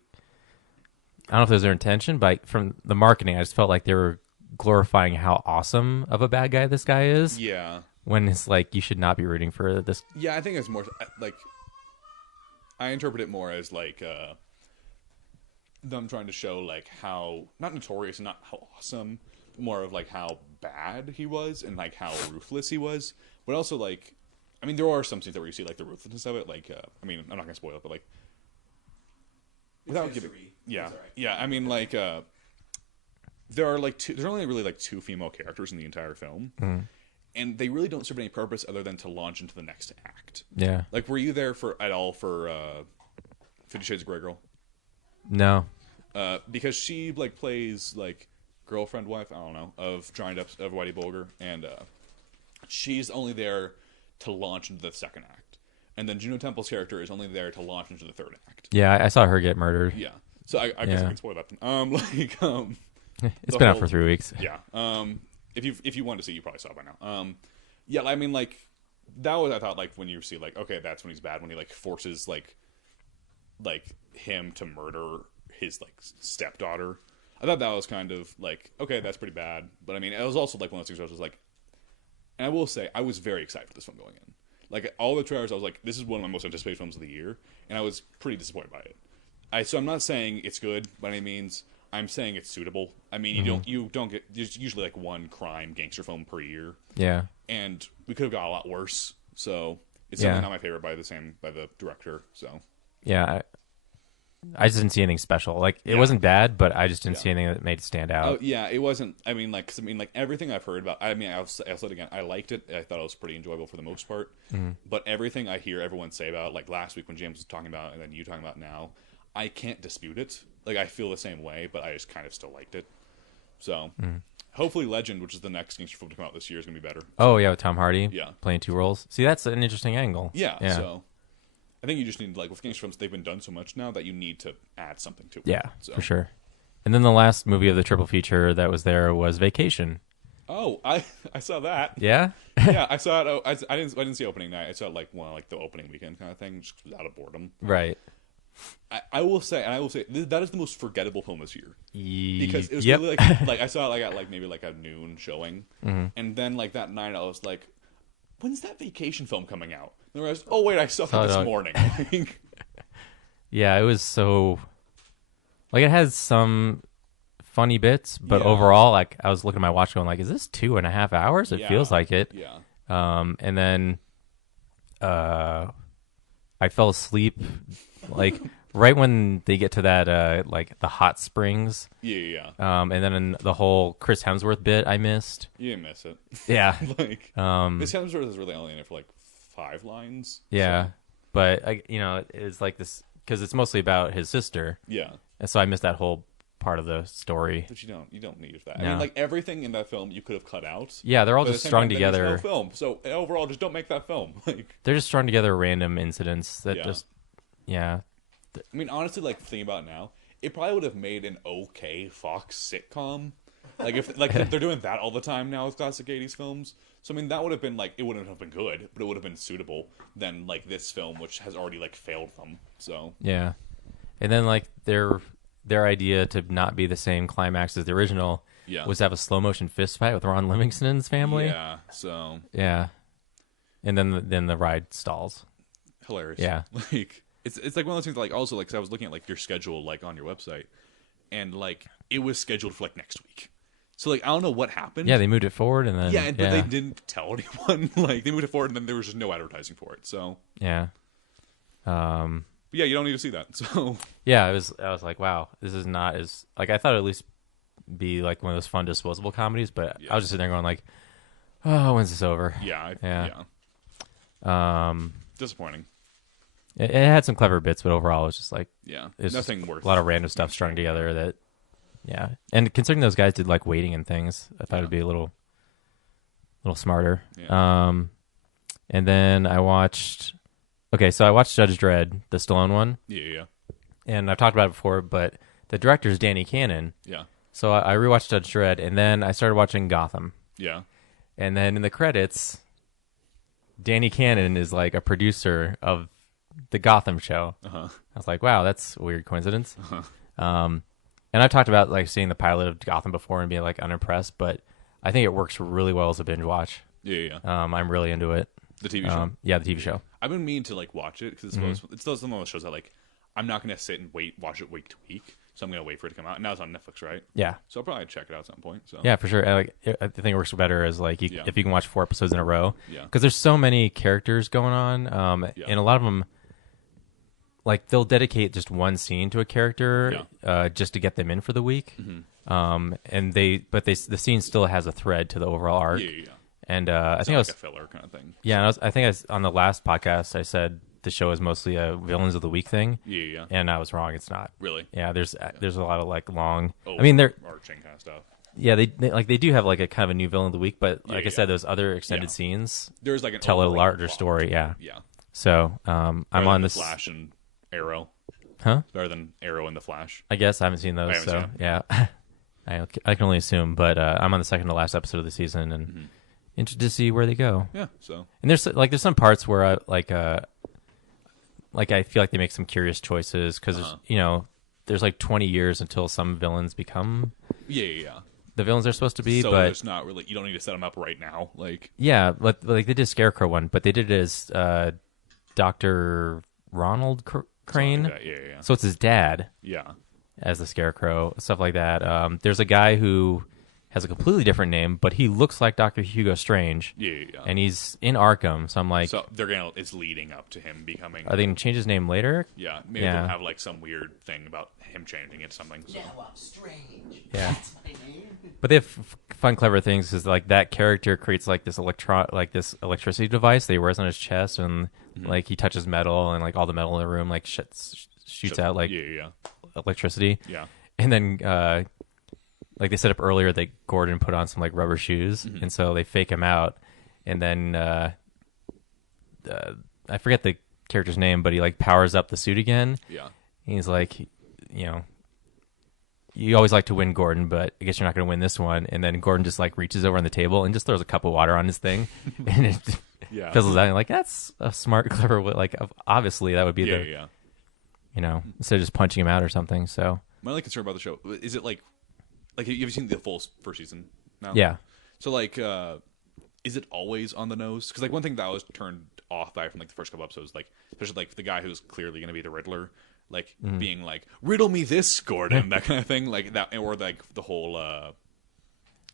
I don't know if it was their intention, but from the marketing, I just felt like they were glorifying how awesome of a bad guy this guy is. Yeah. When it's like you should not be rooting for this. Yeah, I think it's more like I interpret it more as like them trying to show like how not notorious and not how awesome, but more of like how bad he was and like how ruthless he was. But also like, I mean, there are some scenes where you see like the ruthlessness of it. Like, I mean, I'm not gonna spoil it, but like, without giving, yeah. I mean, like, there are like there's only really like 2 female characters in the entire film. Mm. And they really don't serve any purpose other than to launch into the next act. Yeah. Like, were you there at all for 50 Shades of Grey Girl? No. Because she like plays like girlfriend, wife, I don't know, of Johnny Depp's of Whitey Bulger, and she's only there to launch into the second act, and then Juno Temple's character is only there to launch into the third act. Yeah, I saw her get murdered. Yeah. So I guess I can spoil that. It's been out for 3 weeks. Yeah. If you wanted to see it, you probably saw it by now. Yeah, I mean, like, that was, I thought, like, when you see, like, okay, that's when he's bad, when he, like, forces, like him to murder his, like, stepdaughter. I thought that was kind of, like, okay, that's pretty bad. But, I mean, it was also, like, one of those things where I was like, and I will say, I was very excited for this film going in. Like, all the trailers, I was like, this is one of my most anticipated films of the year, and I was pretty disappointed by it. So I'm not saying it's good by any means, I'm saying it's suitable. I mean, you don't get there's usually like one crime gangster film per year. Yeah. And we could have got a lot worse. So it's certainly not my favorite by the director. So yeah, I just didn't see anything special. Like it wasn't bad, but I just didn't see anything that made it stand out. Oh yeah, it wasn't. I mean, like everything I've heard about. I mean, I'll say it again. I liked it. I thought it was pretty enjoyable for the most part. But everything I hear everyone say about, like last week when James was talking about, and then you talking about now, I can't dispute it. Like I feel the same way, but I just kind of still liked it. So hopefully, Legend, which is the next gangster film to come out this year, is gonna be better. Oh yeah, with Tom Hardy. Yeah, playing 2 roles. See, that's an interesting angle. Yeah. So I think you just need, like with gangster films, they've been done so much now that you need to add something to it. Yeah, for sure. And then the last movie of the triple feature that was there was Vacation. Oh, I saw that. Yeah. Yeah, I saw it. Oh, I didn't see opening night. I saw it like the opening weekend kind of thing, just out of boredom. Right. I will say that is the most forgettable film this year because it was really like I saw it at maybe like a noon showing, and then like that night I was like, when's that Vacation film coming out? And I was, oh wait, I saw it this morning. Yeah, it was so like it has some funny bits, but overall, like I was looking at my watch going like, is this 2.5 hours? It feels like it. Yeah. And then I fell asleep like right when they get to that like the hot springs. Yeah. And then the whole Chris Hemsworth bit I missed. You didn't miss it. Yeah. Like Chris Hemsworth is really only in it for like 5 lines. Yeah. So. But it's like this because it's mostly about his sister. Yeah. And so I missed that whole part of the story. But you don't need that. No. I mean, like everything in that film you could have cut out. Yeah, they're all just strung together. together. No film. So overall, just don't make that film. Like they're just strung together random incidents that just. I mean, honestly, like thinking about it now, it probably would have made an okay Fox sitcom. Like if they're doing that all the time now with classic 80s films. So I mean, that would have been like it wouldn't have been good, but it would have been suitable than like this film, which has already like failed them. So yeah, and then like their idea to not be the same climax as the original was to have a slow motion fist fight with Ron Livingston's family. Yeah. So yeah, and then the ride stalls. Hilarious. Yeah. Like it's like one of those things. Like also like 'cause I was looking at like your schedule like on your website, and like it was scheduled for like next week. So like I don't know what happened. Yeah, they moved it forward and then but they didn't tell anyone. Like they moved it forward and then there was just no advertising for it. So yeah. But yeah, you don't need to see that. So yeah, I was like, wow, this is not as like I thought it'd at least be like one of those fun disposable comedies, but I was just sitting there going like, oh, when's this over? Yeah. Disappointing. It had some clever bits, but overall, it was just like there's nothing worth. A lot of random stuff strung together. That and considering those guys did like waiting and things, I thought it'd be a little smarter. Yeah. And then I watched. Okay, so I watched Judge Dredd, the Stallone one. Yeah. And I've talked about it before, but the director is Danny Cannon. Yeah. So I rewatched Judge Dredd, and then I started watching Gotham. Yeah. And then in the credits, Danny Cannon is like a producer of the Gotham show. I was like, wow, that's a weird coincidence. And I've talked about like seeing the pilot of Gotham before and being like unimpressed, but I think it works really well as a binge watch. Yeah. I'm really into it. The TV show? Yeah, the TV show. I've been meaning to like watch it because it's those one of those shows that like I'm not going to sit and watch it week to week, so I'm going to wait for it to come out. And now it's on Netflix, right? Yeah. So I'll probably check it out at some point. So yeah, for sure. I think it works better as like if you can watch 4 episodes in a row. Yeah. Because there's so many characters going on, and a lot of them. Like they'll dedicate just one scene to a character, just to get them in for the week, and the scene still has a thread to the overall arc. Yeah. And I think it was like a filler kind of thing. Yeah, and I think on the last podcast I said the show is mostly a villains of the week thing. Yeah. And I was wrong. It's not really. Yeah, there's a lot of like long. I mean, they're arching kind of stuff. Yeah, they do have like a kind of a new villain of the week, but like I said, those other extended scenes there's like tell a larger story. Yeah. So I'm on this Flash and Arrow. Huh? Better than Arrow and the Flash. I guess I haven't seen those. Yeah, I can only assume. But I'm on the second to last episode of the season and interested to see where they go. Yeah. So and there's some parts where I feel like they make some curious choices because there's like 20 years until some villains become the villains they're supposed to be. So but it's not really you don't need to set them up right now. Like but like they did Scarecrow one, but they did it as Dr. Ronald Crane. Like that. Yeah. So it's his dad. Yeah. as the Scarecrow, stuff like that. There's a guy who has a completely different name, but he looks like Dr. Hugo Strange. Yeah. And he's in Arkham, so I'm like... So it's leading up to him becoming... Are they going to change his name later? Yeah, maybe they'll have like some weird thing about him changing it to something. So. Now I'm strange. Yeah. That's my name. But they have fun, clever things, because like that character creates like this electricity device that he wears on his chest, and like he touches metal, and like all the metal in the room like shoots out like electricity. Yeah. And then like they set up earlier that Gordon put on some like rubber shoes, and so they fake him out, and then I forget the character's name, but he like powers up the suit again. Yeah. And he's like, you know, you always like to win, Gordon, but I guess you're not going to win this one. And then Gordon just like reaches over on the table and just throws a cup of water on his thing, and it fizzles out. And like, that's a smart, clever way. Like, obviously that would be you know, instead of just punching him out or something. So my only concern about the show is it like you've seen the full first season now? Yeah. So like, is it always on the nose? Because like one thing that I was turned off by from like the first couple episodes, like especially like the guy who's clearly going to be the Riddler, like being like, riddle me this, Gordon, that kind of thing, like that, or like the whole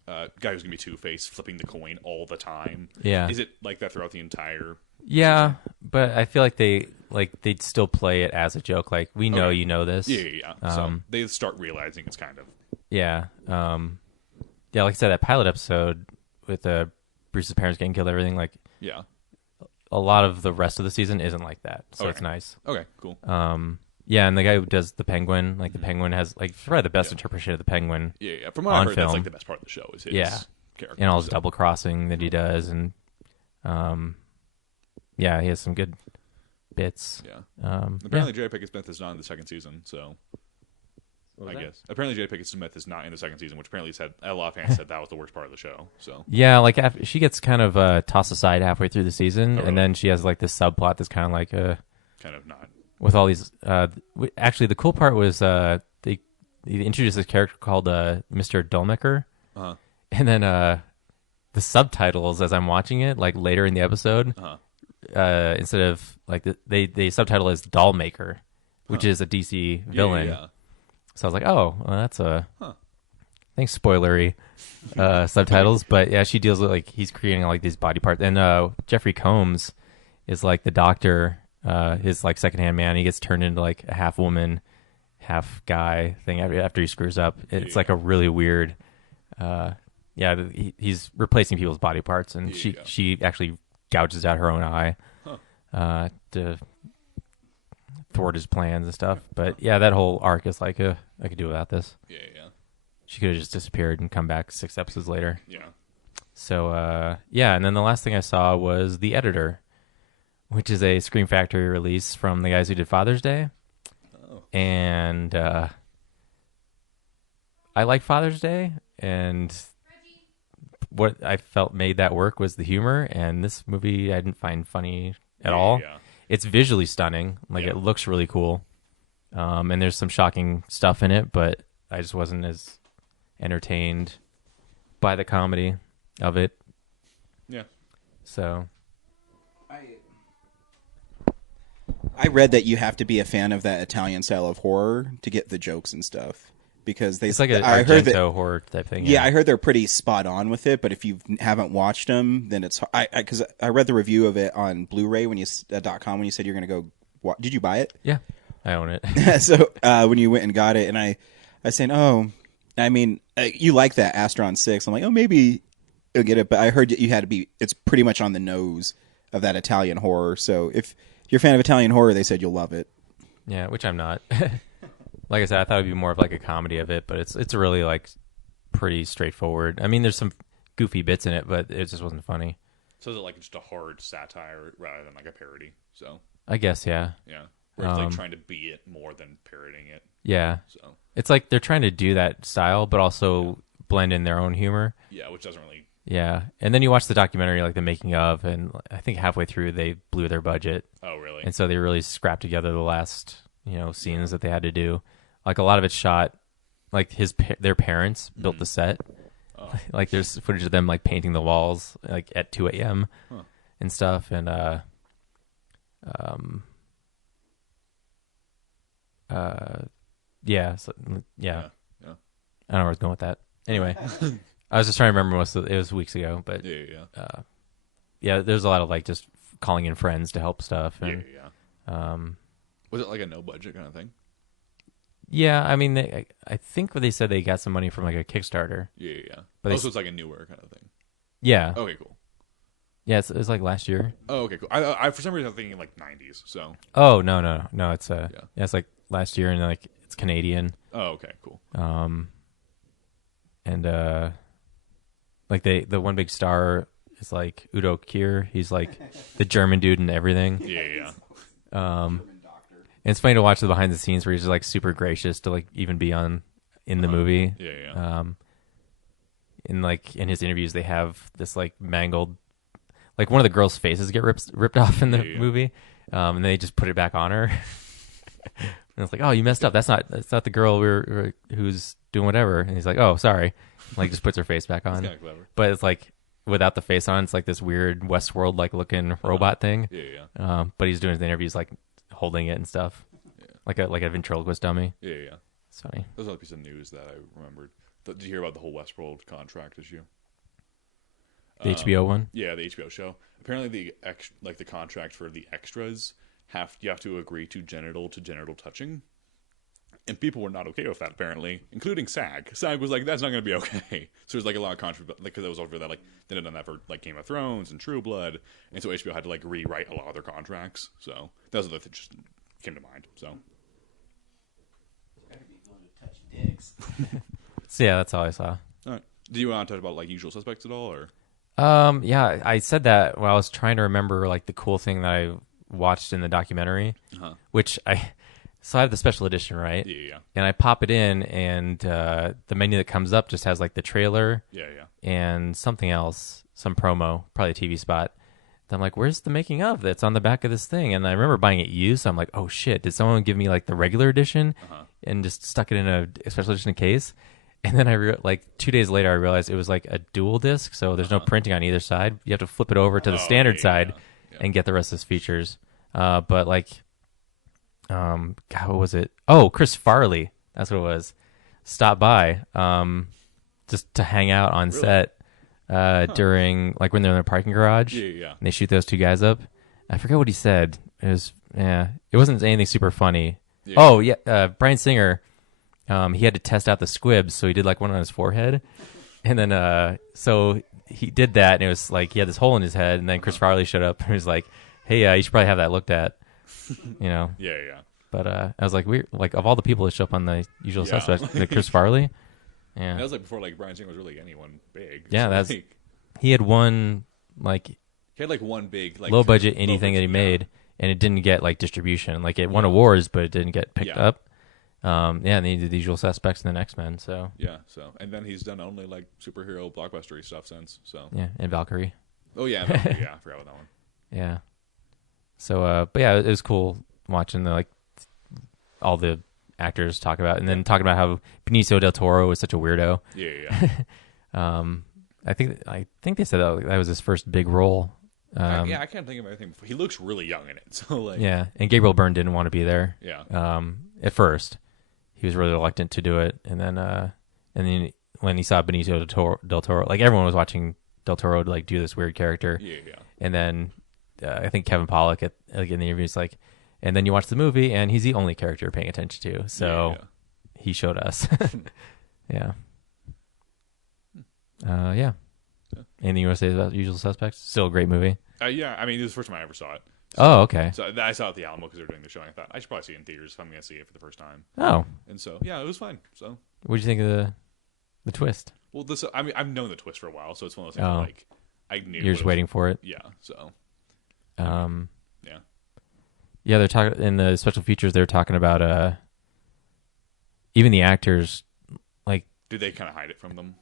guy who's gonna be Two-Face flipping the coin all the time. Yeah. Is it like that throughout the entire? Yeah, but I feel like they'd still play it as a joke. Like, we know you know this. Yeah. So they start realizing it's kind of. Yeah. Yeah, like I said, that pilot episode with Bruce's parents getting killed, everything, like, yeah, a lot of the rest of the season isn't like that, so it's nice. Okay, cool. Yeah, and the guy who does the Penguin, like the Penguin has like probably the best interpretation of the Penguin. Yeah. From what I heard, that's like the best part of the show is his character. And all his double crossing that he does, and yeah, he has some good bits. Yeah. Apparently, J. Pickett Smith is not in the second season, so I guess apparently J. Pickett Smith is not in the second season, which apparently said a lot of fans said that was the worst part of the show. So yeah, like after, she gets kind of tossed aside halfway through the season, and then she has like this subplot that's kind of like kind of not. With all these, actually, the cool part was they introduced this character called Mr. Dulmaker, and then the subtitles as I'm watching it, like later in the episode, instead of like they subtitle as Dollmaker, which is a DC villain. Yeah. So I was like, oh, well, that's thanks spoilery subtitles, but yeah, she deals with like he's creating like these body parts, and Jeffrey Combs is like the doctor. His like secondhand man, he gets turned into like a half woman, half guy thing after he screws up. It's like a really weird. He's replacing people's body parts, and she actually gouges out her own eye to thwart his plans and stuff. But yeah, that whole arc is like, I could do without this. Yeah. She could have just disappeared and come back 6 episodes later. Yeah. So and then the last thing I saw was The Editor, which is a Scream Factory release from the guys who did Father's Day. Oh. And I like Father's Day, and what I felt made that work was the humor, and this movie I didn't find funny at all. Yeah. It's visually stunning. Like, it looks really cool. And there's some shocking stuff in it, but I just wasn't as entertained by the comedy of it. Yeah. So... I read that you have to be a fan of that Italian style of horror to get the jokes and stuff, because it's like an Argento horror type thing. Yeah, I heard they're pretty spot on with it. But if you haven't watched them, then it's because I read the review of it on Blu-ray when you .com when you said you're going to go. Did you buy it? Yeah, I own it. So when you went and got it, and I saying, you like that Astron 6? I'm like, maybe you'll get it. But I heard you had to be. It's pretty much on the nose of that Italian horror. So if you're a fan of Italian horror, they said you'll love it. Yeah, which I'm not. Like I said, I thought it'd be more of like a comedy of it, but it's really like pretty straightforward. I mean, there's some goofy bits in it, but it just wasn't funny. So is it like just a hard satire rather than like a parody? So I guess, yeah. Yeah, where it's like trying to be it more than parodying it. Yeah. So it's like they're trying to do that style, but also blend in their own humor. Yeah, which doesn't really. Yeah, and then you watch the documentary, like the making of, and I think halfway through they blew their budget. Oh, really? And so they really scrapped together the last, scenes that they had to do. Like a lot of it's shot, like their parents built the set. Oh. Like there's footage of them like painting the walls like at 2 a.m. And stuff, and Yeah, so, Yeah. I don't know where I was going with that. Anyway, I was just trying to remember it was weeks ago, but yeah, there's a lot of like just calling in friends to help stuff. And, Was it like a no budget kind of thing? Yeah, I mean, I think they said they got some money from like a Kickstarter. Yeah. But also, it's like a newer kind of thing. Yeah. Okay, cool. Yeah, it was like last year. Oh, okay, cool. I for some reason I'm thinking like 90s. So. Oh no! It's it's like last year, and like it's Canadian. Oh, okay, cool. And like the one big star is like Udo Kier. He's like the German dude and everything. Yeah. And it's funny to watch the behind the scenes where he's just like super gracious to like even be in the movie. Yeah. In like in his interviews, they have this like mangled, like one of the girls' faces get ripped off in the movie, and they just put it back on her. And it's like, oh, you messed up. That's not the girl who's doing whatever. And he's like, oh, sorry. Like just puts her face back on. That's kinda clever. But it's like without the face on, it's like this weird Westworld like looking robot thing. Yeah. But he's doing the interviews like holding it and stuff, like a ventriloquist dummy. Yeah. It's funny. That was another piece of news that I remembered. Did you hear about the whole Westworld contract issue? The HBO one? Yeah, the HBO show. Apparently, the contract for the extras you have to agree to genital touching, and people were not okay with that. Apparently, including SAG. SAG was like, "That's not going to be okay." So there's like a lot of controversy because it was over that. Like they had done that for like Game of Thrones and True Blood, and so HBO had to like rewrite a lot of their contracts. So that was the thing that just came to mind. So. So yeah, that's all I saw. All right. Do you want to talk about like Usual Suspects at all, or? Yeah, I said that when I was trying to remember like the cool thing that I watched in the documentary, which I have the special edition, right? Yeah. And I pop it in, and the menu that comes up just has like the trailer, and something else, some promo, probably a TV spot. I'm like, where's the making of that's on the back of this thing? And I remember buying it used. So I'm like, oh shit, did someone give me like the regular edition and just stuck it in a special edition case? And then like 2 days later, I realized it was like a dual disc, so there's no printing on either side. You have to flip it over to the standard side and get the rest of his features. But like, God, what was it? Oh, Chris Farley, that's what it was. Stopped by just to hang out on set during like when they're in the parking garage. Yeah. And they shoot those two guys up. I forget what he said. It wasn't anything super funny. Yeah. Oh yeah, Bryan Singer. He had to test out the squibs, so he did like one on his forehead, and then so he did that, and it was like he had this hole in his head, and then Chris Farley showed up and was like, "Hey, you should probably have that looked at," you know. Yeah. But I was like, weird. Like of all the people that show up on the Usual Suspects, like Chris Farley. Yeah, and that was like before like Bryan Singer was really anyone big. Yeah, so, that's like, he had one like he had like one big like low budget anything that he made, and it didn't get like distribution. Like it won awards, but it didn't get picked up. And he did the Usual Suspects and then X-Men, so. Yeah, so. And then he's done only, like, superhero blockbustery stuff since, so. Yeah, and Valkyrie. Oh, yeah, Valkyrie, yeah, I forgot about that one. Yeah. So, but yeah, it was cool watching all the actors talk about, and then talking about how Benicio del Toro was such a weirdo. Yeah. I think they said that was his first big role. I can't think of anything before. He looks really young in it, so, like. Yeah, and Gabriel Byrne didn't want to be there. Yeah. At first. He was really reluctant to do it, and then when he saw Benicio del Toro, like everyone was watching del Toro like do this weird character. Yeah. And then I think Kevin Pollak in the interview is like, and then you watch the movie, and he's the only character you're paying attention to. So he showed us. Yeah. Yeah. Anything you want to say about Usual Suspects? Still a great movie. Yeah, I mean, it was the first time I ever saw it. So, oh, okay. So I saw it at the Alamo because they were doing the show, and I thought I should probably see it in theaters if I'm going to see it for the first time. Oh. And so, yeah, it was fine. So. What did you think of the twist? Well, I mean, I've known the twist for a while, so it's one of those things where, like, I knew. You're just waiting for it? Yeah, so. Yeah. Yeah, they're talking in the special features. They're talking about even the actors, like. Did they kind of hide it from them?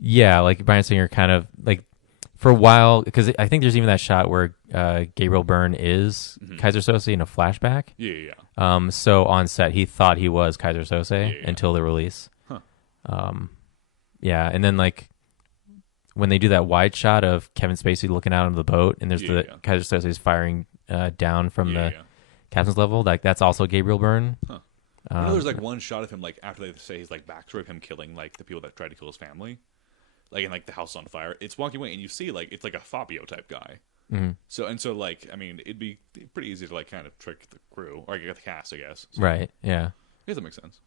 Yeah, like Bryan Singer kind of like for a while, because I think there's even that shot where Gabriel Byrne is Kaiser Sose in a flashback. Yeah. So on set, he thought he was Kaiser Sose until the release. Huh. Yeah, and then like when they do that wide shot of Kevin Spacey looking out on the boat, and there's the Kaiser Sose is firing down from the captain's level, like that's also Gabriel Byrne. Huh. I know there's like one shot of him like after they say his like backstory of him killing like the people that tried to kill his family, like in like the house on fire. It's walking away and you see like it's like a Fabio type guy. Mm-hmm. So like I mean it'd be pretty easy to like kind of trick the crew or get the cast, I guess. So, right? Yeah. I guess that makes sense.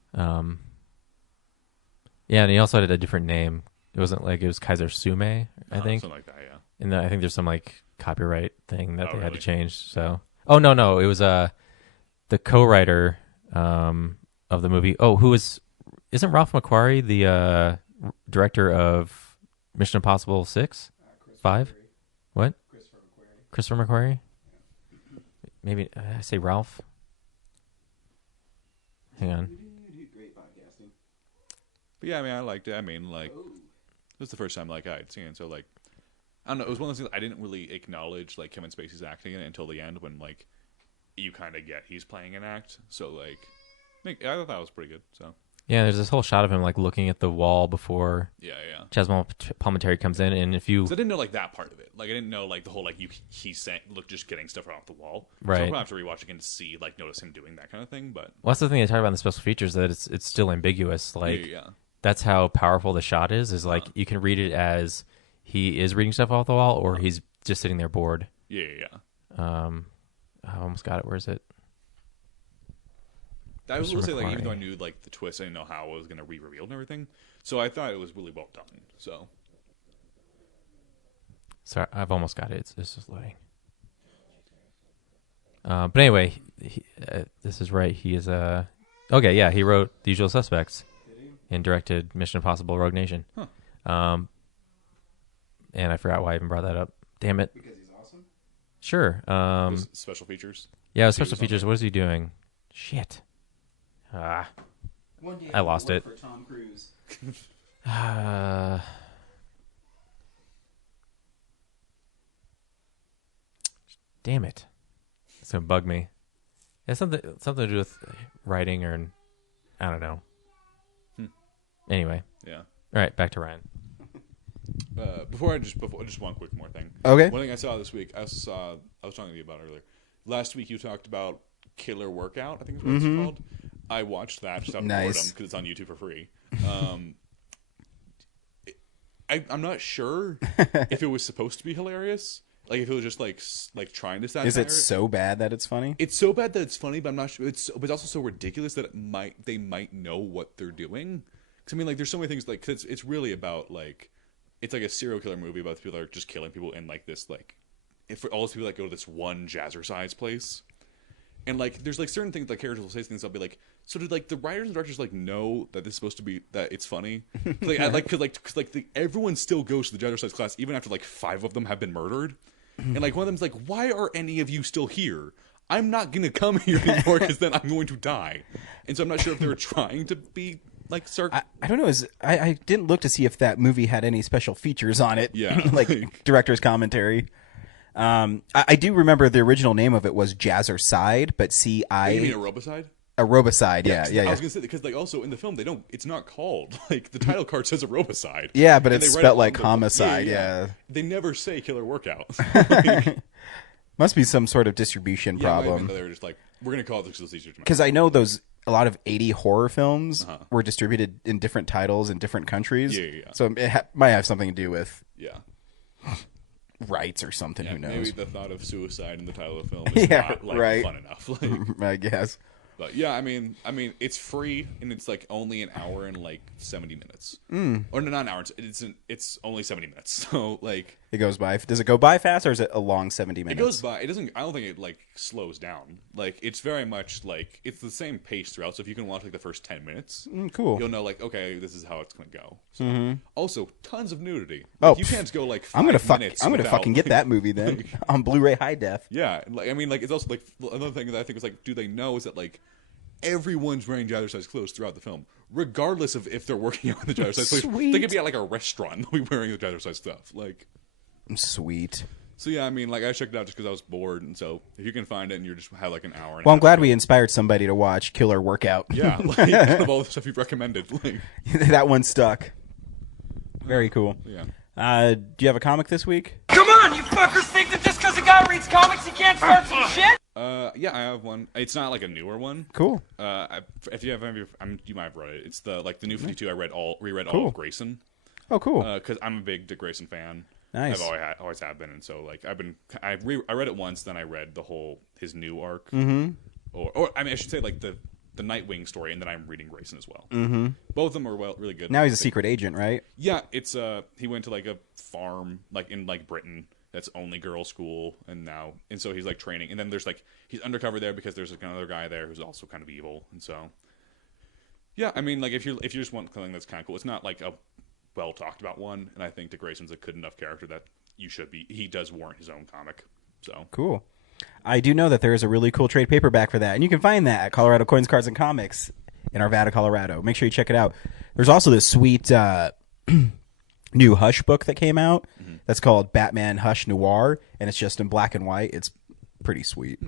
Yeah, and he also had a different name. It wasn't like it was Kaiser Sume, I think. Something like that, yeah. And I think there's some like copyright thing that they had really? to change. So, no, it was the co-writer of the movie. Oh, isn't Ralph McQuarrie the director of Mission Impossible 6, 5? What? Christopher McQuarrie. Maybe I say Ralph. Hang on. Great podcasting. But yeah, I mean, I liked it. I mean, like, it was the first time like I had seen it, so like, I don't know. It was one of those things I didn't really acknowledge like Kevin Spacey's acting in it until the end when like you kind of get he's playing an act. So like, I thought that was pretty good. So yeah, there's this whole shot of him like looking at the wall before Chaz Palminteri comes in, and if you, so I didn't know like that part of it. Like I didn't know like the whole like he's saying look just getting stuff off the wall. Right. So I'll probably have to rewatch again to see like notice him doing that kind of thing. But well, that's the thing they talk about in the special features, that it's still ambiguous. Like that's how powerful the shot is like you can read it as he is reading stuff off the wall or he's just sitting there bored. Yeah. I almost got it. Where is it? I was going to say, like, even though I knew, like, the twist, I didn't know how it was going to be revealed and everything. So I thought it was really well done. So. Sorry, I've almost got it. It's just loading. But anyway, this is right. He is okay, yeah, he wrote The Usual Suspects and directed Mission Impossible Rogue Nation. Huh. And I forgot why I even brought that up. Damn it. Because he's awesome? Sure. Special features? Yeah, special features. What is he doing? Shit. One day I lost it. For Tom Cruise. Damn it. It's going to bug me. It has something to do with writing or I don't know. Anyway. Yeah. All right, back to Ryan. Before just one quick more thing. Okay. One thing I saw this week, I was talking to you about earlier. Last week you talked about Killer Workout, I think is what it's called. I watched that just out of boredom because it's on YouTube for free. I'm not sure if it was supposed to be hilarious. Like if it was just like trying to satire. Is it so bad that it's funny? It's so bad that it's funny, but I'm not sure. But it's also so ridiculous that they might know what they're doing. Because I mean, like, there's so many things like cause it's really about like it's like a serial killer movie about people that are just killing people in like this like for all those people that go to this one jazzercise place. And like, there's like certain things like characters will say things. I'll be like, so did like the writers and directors like know that this is supposed to be that it's funny? Cause everyone still goes to the jazzercise class even after like 5 of them have been murdered. And like one of them's like, why are any of you still here? I'm not gonna come here anymore because then I'm going to die. And so I'm not sure if they're trying to be like I don't know. I didn't look to see if that movie had any special features on it. Yeah, like director's commentary. I do remember the original name of it was Jazzercide, but You mean Aerobicide? Aerobicide, yeah. I was gonna say because like also in the film it's not called like the title card says Aerobicide. Yeah, but it's spelled like homicide. Yeah, they never say Killer Workout. Must be some sort of distribution problem. They were just like, we're gonna call it this easier to make. Because I know a lot of 80 horror films were distributed in different titles in different countries. Yeah. So it might have something to do with rights or something. Who knows? Maybe the thought of suicide in the title of the film is not like fun enough. I guess. But yeah, I mean, it's free and it's like only an hour and like 70 minutes. Or no, not an hour. It's only 70 minutes. So like it goes by. Does it go by fast or is it a long 70 minutes? It goes by. It doesn't. I don't think it like slows down. Like it's very much like it's the same pace throughout. So if you can watch like the first 10 minutes, cool. You'll know like okay, this is how it's gonna go. So, also, tons of nudity. Like, you can't go like 5 I'm gonna fucking get like, that movie then on Blu-ray high def. Yeah, like I mean, like it's also like another thing that I think was like, do they know is that like everyone's wearing jazzercise clothes throughout the film, regardless of if they're working out in the jazzercise place. They could be at like a restaurant and they'll be wearing the jazzercise stuff. Like, sweet. So yeah, I mean, like I checked it out just because I was bored, and so if you can find it and you just have like an hour. Well, I'm glad we inspired somebody to watch Killer Workout. Yeah, like of all the stuff you've recommended, like that one stuck. Very cool. Yeah. Do you have a comic this week? Come on, you fuckers think that just because a guy reads comics he can't start some shit? Yeah, I have one. It's not like a newer one. Cool. If you have, you might have read it. It's the New 52. I reread all Cool. of Grayson. Oh, cool. Because I'm a big Dick Grayson fan. Nice. I've always have been, and so like I read it once, then I read his new arc. Mm-hmm. Or I mean, I should say like the Nightwing story, and then I'm reading Grayson as well. Mm-hmm. Both of them are really good. Now he's a secret agent, right? Yeah, it's he went to like a farm like in like Britain that's only girls' school, and so he's like training, and then there's like he's undercover there because there's like another guy there who's also kind of evil, and so yeah, I mean like if you just want something that's kind of cool, it's not like a well talked about one, and I think Dick Grayson's a good enough character that he does warrant his own comic. So cool. I do know that there is a really cool trade paperback for that, and you can find that at Colorado Coins, Cards, and Comics in Arvada, Colorado. Make sure you check it out. There's also this sweet new Hush book that came out that's called Batman Hush Noir, and it's just in black and white. It's pretty sweet.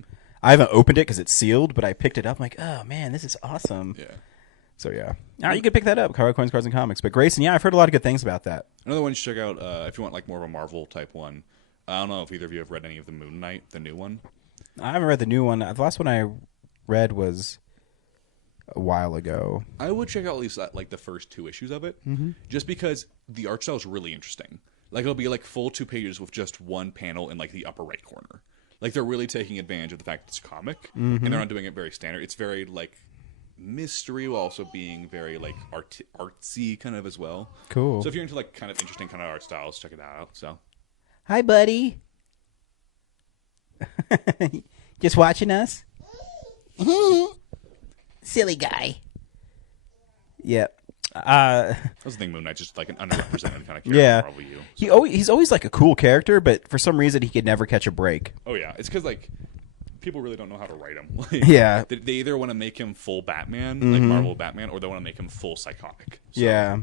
I haven't opened it because it's sealed, but I picked it up. I'm like, oh, man, this is awesome. Yeah. So, yeah. You can pick that up, Colorado Coins, Cards, and Comics. But Grayson, yeah, I've heard a lot of good things about that. Another one you should check out if you want like more of a Marvel type one. I don't know if either of you have read any of the Moon Knight, the new one. I haven't read the new one. The last one I read was a while ago. I would check out at least like the first 2 issues of it, just because the art style is really interesting. Like it'll be like full 2 pages with just one panel in like the upper right corner. Like they're really taking advantage of the fact it's comic, and they're not doing it very standard. It's very like mystery while also being very like artsy kind of as well. Cool. So if you're into like kind of interesting kind of art styles, check it out. So. Hi, buddy. Just watching us? Silly guy. Yep. That's the thing, Moon Knight's just like an underrepresented kind of character. Yeah. Probably you. He's always like a cool character, but for some reason he could never catch a break. Oh, yeah. It's because like people really don't know how to write him. Yeah. They either want to make him full Batman, like Marvel Batman, or they want to make him full psychotic. So. Yeah.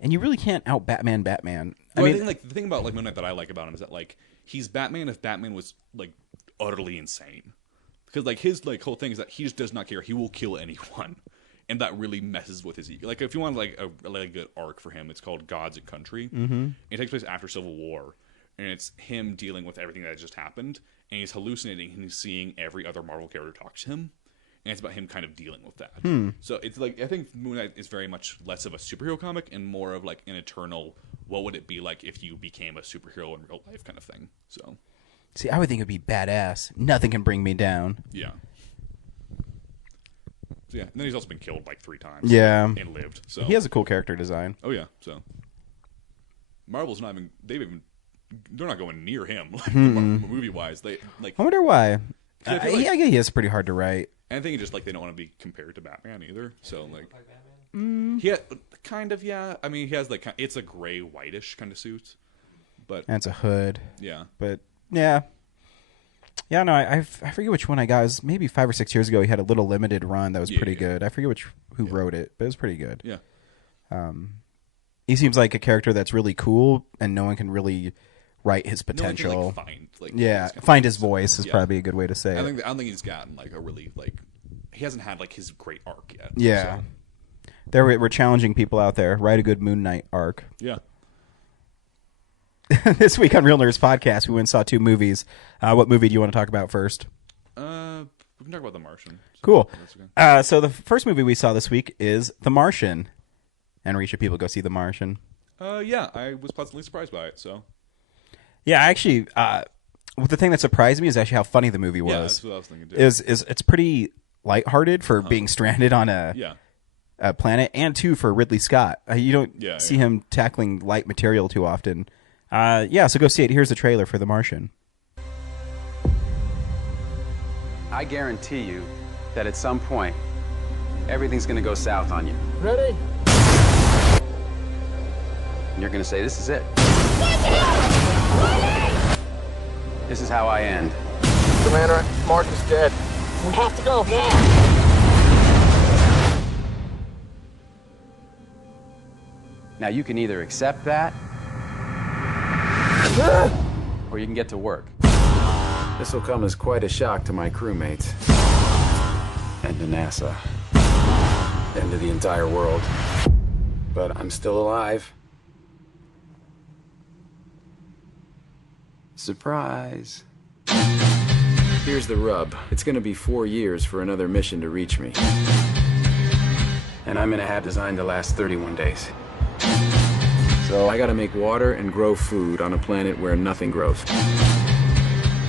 And you really can't out Batman. Well, I think like the thing about like Moon Knight that I like about him is that like he's Batman if Batman was like utterly insane, because like his like whole thing is that he just does not care. He will kill anyone, and that really messes with his ego. Like if you want like a really good arc for him, it's called Gods and Country. It takes place after Civil War, and it's him dealing with everything that just happened, and he's hallucinating and he's seeing every other Marvel character talk to him. And it's about him kind of dealing with that. So it's like I think Moon Knight is very much less of a superhero comic and more of like an eternal, what would it be like if you became a superhero in real life kind of thing. So, see, I would think it'd be badass. Nothing can bring me down. Yeah. So, yeah. And then he's also been killed like 3 times. Yeah. And lived. So he has a cool character design. Oh yeah. So Marvel's not even they're not going near him like movie wise. They like. I wonder why. I guess he is pretty hard to write. And I think it's just like they don't want to be compared to Batman either. So like, he kind of I mean, he has like it's a gray whitish kind of suit, but and it's a hood. Yeah, but yeah. No, I forget which one I got. It was maybe 5 or 6 years ago. He had a little limited run that was pretty good. I forget who wrote it, but it was pretty good. Yeah. He seems like a character that's really cool, and no one can really write his potential. No one can, find his voice is probably a good way to say it. I don't think he's gotten like a really like he hasn't had like his great arc yet. Yeah, so. We're challenging people out there. Write a good Moon Knight arc. Yeah. This week on Real Nerds Podcast, we went and saw 2 movies. What movie do you want to talk about first? We can talk about The Martian. So cool. Okay. So the first movie we saw this week is The Martian. And should people go see The Martian? Yeah, I was pleasantly surprised by it. So. Yeah, actually, the thing that surprised me is actually how funny the movie was. Yeah, that's what I was thinking too. It's pretty lighthearted for being stranded on a planet, and too for Ridley Scott. You don't see him tackling light material too often. So go see it. Here's the trailer for The Martian. I guarantee you that at some point, everything's going to go south on you. Ready? And you're going to say, this is it. This is how I end. Commander, Martin's dead. We have to go now. Now you can either accept that, or you can get to work. This will come as quite a shock to my crewmates, and to NASA, and to the entire world. But I'm still alive. Surprise. Here's the rub. It's gonna be 4 years for another mission to reach me. And I'm gonna have designed to last 31 days. So I gotta make water and grow food on a planet where nothing grows.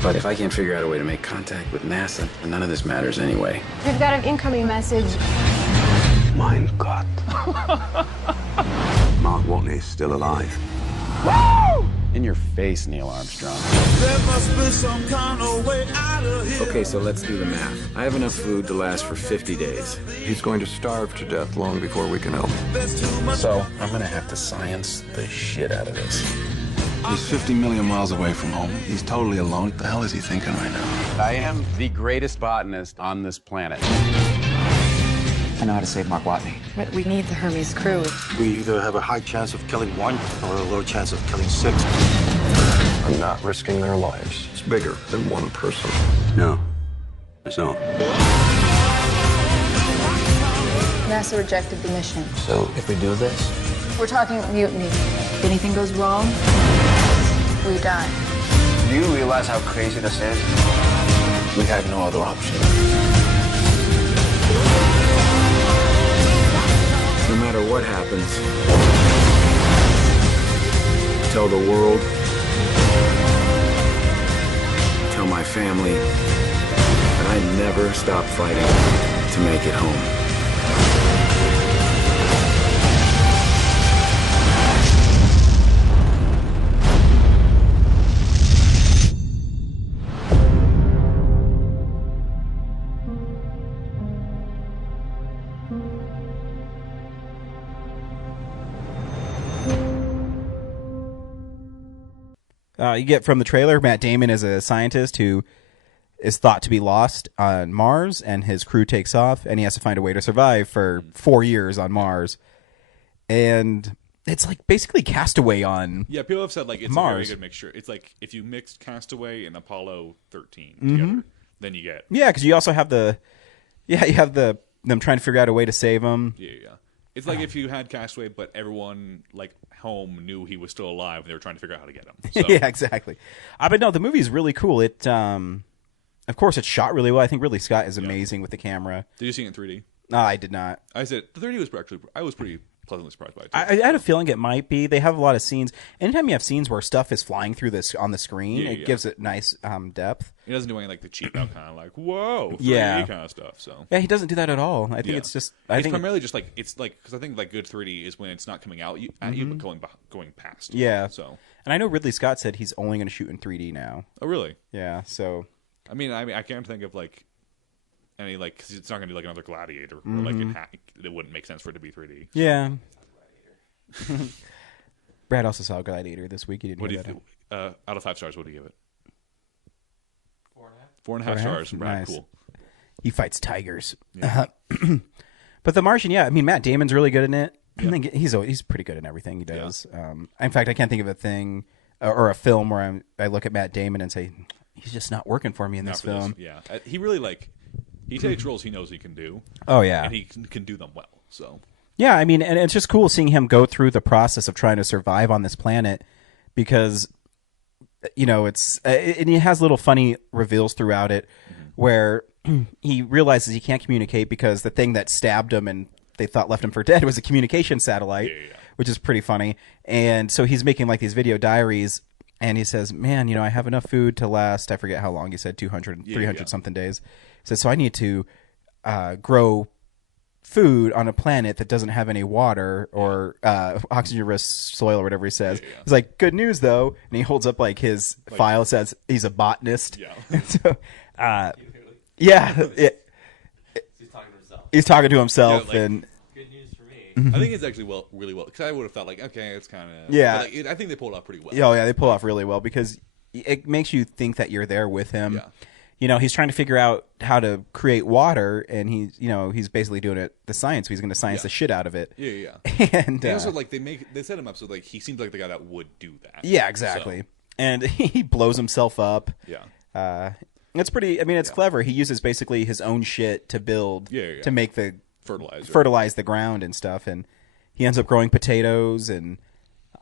But if I can't figure out a way to make contact with NASA, then none of this matters anyway. We've got an incoming message. Mein Gott. Mark Watney's still alive. In your face, Neil Armstrong. There must be some kind of way out of here. Okay, so let's do the math. I have enough food to last for 50 days. He's going to starve to death long before we can help. So I'm gonna have to science the shit out of this. He's 50 million miles away from home. He's totally alone. What the hell is he thinking right now? I am the greatest botanist on this planet. I know how to save Mark Watney. But we need the Hermes crew. We either have a high chance of killing one or a low chance of killing 6. I'm not risking their lives. It's bigger than one person. No, it's not. NASA rejected the mission. So if we do this, We're talking mutiny. If anything goes wrong, we die. do you realize how crazy this is? We have no other option. No matter what happens, tell the world, tell my family that I never stop fighting to make it home. You get from the trailer, Matt Damon is a scientist who is thought to be lost on Mars, and his crew takes off, and he has to find a way to survive for 4 years on Mars. And it's like basically Castaway on Yeah, people have said like it's Mars. a very good mixture. It's like if you mixed Castaway and Apollo 13 together, then you get Yeah, because you also have them trying to figure out a way to save him. yeah. It's like if you had Castaway, but everyone like home knew he was still alive, and they were trying to figure out how to get him. So. Yeah, exactly. But no, the movie's really cool. It, of course, it's shot really well. I think Ridley Scott is amazing with the camera. Did you see it in 3D? No, I did not. I said the 3D was actually I was pretty pleasantly surprised by it. I had a feeling it might be. They have a lot of scenes. Anytime you have scenes where stuff is flying through this on the screen, it gives it nice depth. It doesn't do any like the cheap out kind of like whoa 3D kind of stuff. So yeah, he doesn't do that at all. I think it's just. I think primarily just like it's like because I think like good 3D is when it's not coming out at you but going past. Yeah. So and I know Ridley Scott said he's only going to shoot in 3D now. Oh really? Yeah. So. I mean I can't think of like any like because it's not going to be like another Gladiator or like it wouldn't make sense for it to be 3D. So. Yeah. Brad also saw Gladiator this week. He didn't. What do you think? out of 5 stars? What do you give it? 4.5. 4.5 stars. Brad, Nice. cool. He fights tigers. Yeah. But The Martian, yeah. I mean, Matt Damon's really good in it. I think he's pretty good in everything he does. Yeah. In fact, I can't think of a thing or a film where I look at Matt Damon and say he's just not working for me in this film. Yeah, he really he takes roles he knows he can do. Oh yeah, and he can do them well. So yeah, I mean, and it's just cool seeing him go through the process of trying to survive on this planet because it's and he has little funny reveals throughout it where he realizes he can't communicate because the thing that stabbed him and they thought left him for dead was a communication satellite, which is pretty funny. And so he's making like these video diaries and he says, man, I have enough food to last, I forget how long he said, 200, 300 something days. He said, so I need to grow food on a planet that doesn't have any water or oxygen-rich soil or whatever he says. He's like, good news though. And he holds up like his file, says he's a botanist. Yeah. And so, he's talking to himself. And good news for me. I think it's actually really well because I would have thought like okay, it's kind of I think they pulled off pretty well. Oh yeah, they pull off really well because it makes you think that you're there with him. Yeah. He's trying to figure out how to create water, and he's basically doing it the science. He's going to science the shit out of it. Yeah. And also like they set him up so like he seems like the guy that would do that. Yeah, exactly. So. And he blows himself up. Yeah. It's pretty. I mean, it's clever. He uses basically his own shit to build to make the fertilize the ground and stuff, and he ends up growing potatoes, and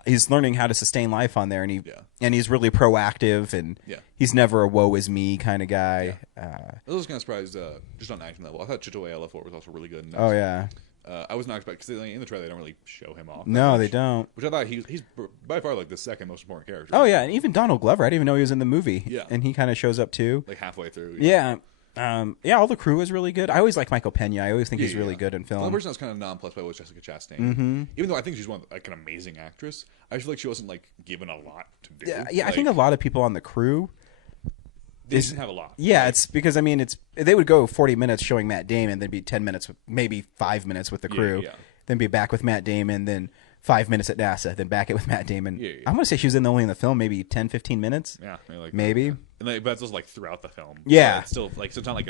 he's learning how to sustain life on there, and he's really proactive, and he's never a woe is me kind of guy. I was kind of surprised, just on acting level. I thought Chiwetel Ejiofor was also really good. In this. Oh yeah. I was not expecting because in the trailer they don't really show him off. No, they don't. Which I thought he's by far like the second most important character. Oh yeah, and even Donald Glover, I didn't even know he was in the movie. Yeah, and he kind of shows up too, like halfway through. Yeah. All the crew is really good. I always like Michael Pena. I always think he's really good in film. The person I was kind of nonplussed by was Jessica Chastain. Mm-hmm. Even though I think she's an amazing actress, I feel like she wasn't like given a lot to do. Yeah, I think a lot of people on the crew. They didn't have a lot. Yeah, it's because they would go 40 minutes showing Matt Damon, then be 10 minutes, maybe 5 minutes with the crew, then be back with Matt Damon, then 5 minutes at NASA, then back it with Matt Damon. I'm gonna say she was only in the film maybe 10, 15 minutes. Yeah, maybe. But it's also like throughout the film. Yeah, so it's still like so it's not like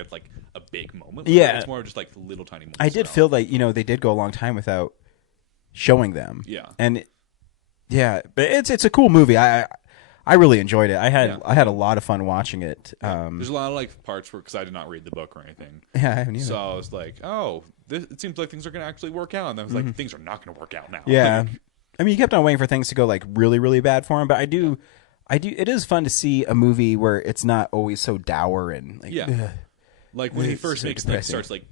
a big moment. Yeah, it's more just like little tiny moments. I did feel like they did go a long time without showing them. Yeah, and but it's a cool movie. I really enjoyed it. I had a lot of fun watching it. There's a lot of like parts where because I did not read the book or anything. Yeah, I haven't either. So I was like, oh, it seems like things are going to actually work out, and then I was like, things are not going to work out now. Yeah, I mean, you kept on waiting for things to go like really, really bad for him, but I do. It is fun to see a movie where it's not always so dour and like. Yeah, ugh. like when he first so makes starts like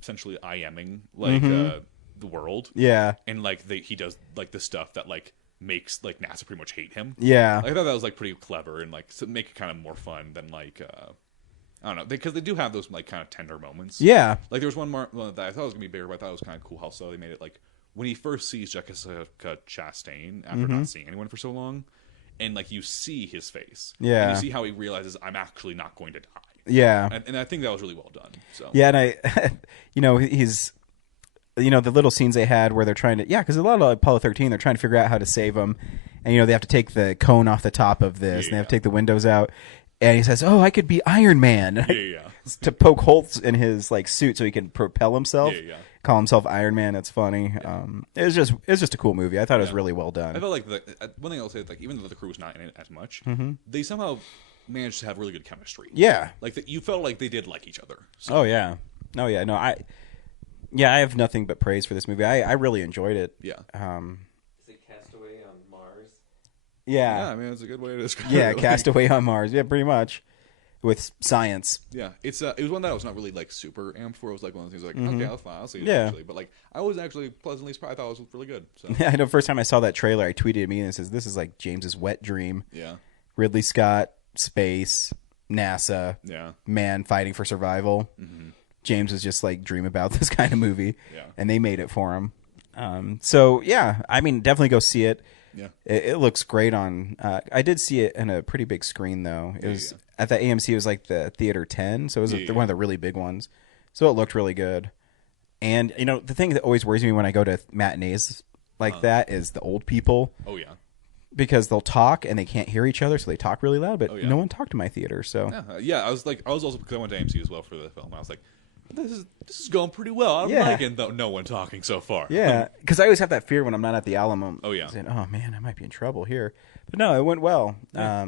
essentially IMing like the world. Yeah, and like he does like the stuff that like makes like NASA pretty much hate him. Yeah, I thought that was like pretty clever and like make it kind of more fun than like I don't know because they do have those like kind of tender moments. Yeah, like there was one that I thought was gonna be bigger, but I thought it was kind of cool how so they made it like when he first sees Jessica Chastain after not seeing anyone for so long, and like you see his face. Yeah, and you see how he realizes I'm actually not going to die. Yeah, and I think that was really well done. So yeah, and he's. The little scenes they had where they're trying to, because a lot of Apollo 13, they're trying to figure out how to save him. And, they have to take the cone off the top of this, and they have to take the windows out. And he says, oh, I could be Iron Man. To poke holes in his, like, suit so he can propel himself. Call himself Iron Man. That's funny. It was just a cool movie. I thought it was really well done. I felt like, one thing I'll say is, like, even though the crew was not in it as much, they somehow managed to have really good chemistry. Yeah. Like, you felt like they did like each other. So. Oh, yeah. No, I have nothing but praise for this movie. I really enjoyed it. Yeah. Is it Castaway on Mars? Yeah. Yeah, I mean, it's a good way to describe it. Yeah, Castaway on Mars. Yeah, pretty much. With science. Yeah. It was one that I was not really, like, super amped for. It was, like, one of those things like, okay, that's fine. I'll see it actually. But, like, I was actually pleasantly surprised. I thought it was really good. So. Yeah, I know first time I saw that trailer, I tweeted at me and it says, this is like James's wet dream. Yeah. Ridley Scott, space, NASA, man fighting for survival. James was just like dream about this kind of movie, and they made it for him. So yeah, I mean, definitely go see it. Yeah, it looks great on. I did see it in a pretty big screen though. It was at the AMC. It was like the Theater 10, so it was one of the really big ones. So it looked really good. And the thing that always worries me when I go to matinees like that is the old people. Oh yeah. Because they'll talk and they can't hear each other, so they talk really loud. But no one talked to my theater, so I was also because I went to AMC as well for the film. I was like, this is going pretty well. I'm liking no one talking so far. Yeah, because I always have that fear when I'm not at the Alamo. Oh yeah. Saying, oh man, I might be in trouble here. But no, it went well. Yeah.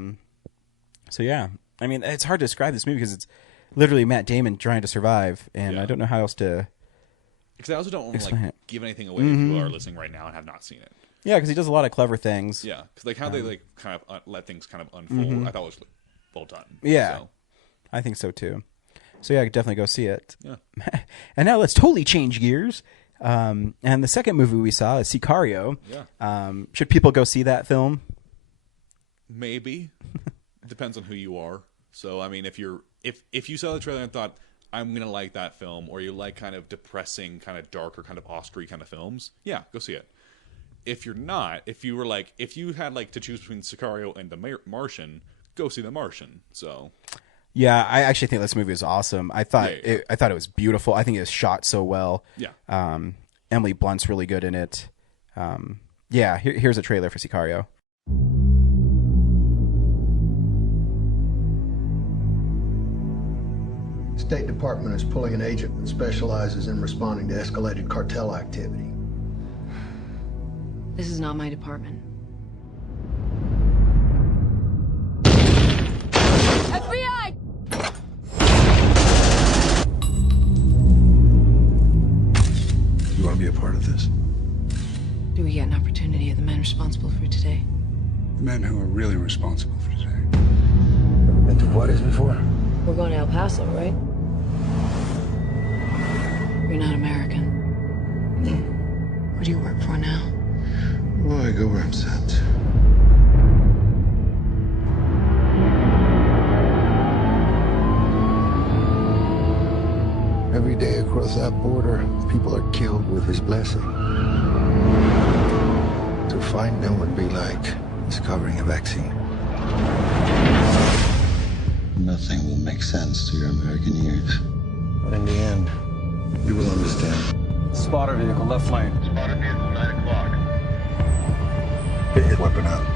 So yeah, I mean, it's hard to describe this movie because it's literally Matt Damon trying to survive, and I don't know how else to. Because I also don't want to like give anything away if people are listening right now and have not seen it. Yeah, because he does a lot of clever things. Yeah, because like how they like kind of let things kind of unfold, I thought was well done. Yeah, so. I think so too. So yeah, I could definitely go see it. Yeah. And now let's totally change gears. And the second movie we saw is Sicario. Yeah. Should people go see that film? Maybe. Depends on who you are. So I mean, if you saw the trailer and thought I'm gonna like that film, or you like kind of depressing, kind of darker, kind of Oscar-y kind of films, yeah, go see it. If you're not, if you had like to choose between Sicario and the Martian, go see the Martian. So. Yeah, I actually think this movie is awesome. I thought it was beautiful. I think it was shot so well. Yeah. Emily Blunt's really good in it. Yeah, here's a trailer for Sicario. State Department is pulling an agent that specializes in responding to escalated cartel activity. This is not my department. FBI! You want to be a part of this? Do we get an opportunity of the men responsible for today. The men who are really responsible for today. Been to Juarez before? We're going to El Paso, right? You're not American. No. What do you work for now? Well, I go where I'm sent. Every day across that border, people are killed with his blessing. To find them would be like discovering a vaccine. Nothing will make sense to your American ears. But in the end, you will understand. Spotter vehicle, left lane. Spotter vehicle, 9 o'clock. Get your weapon out.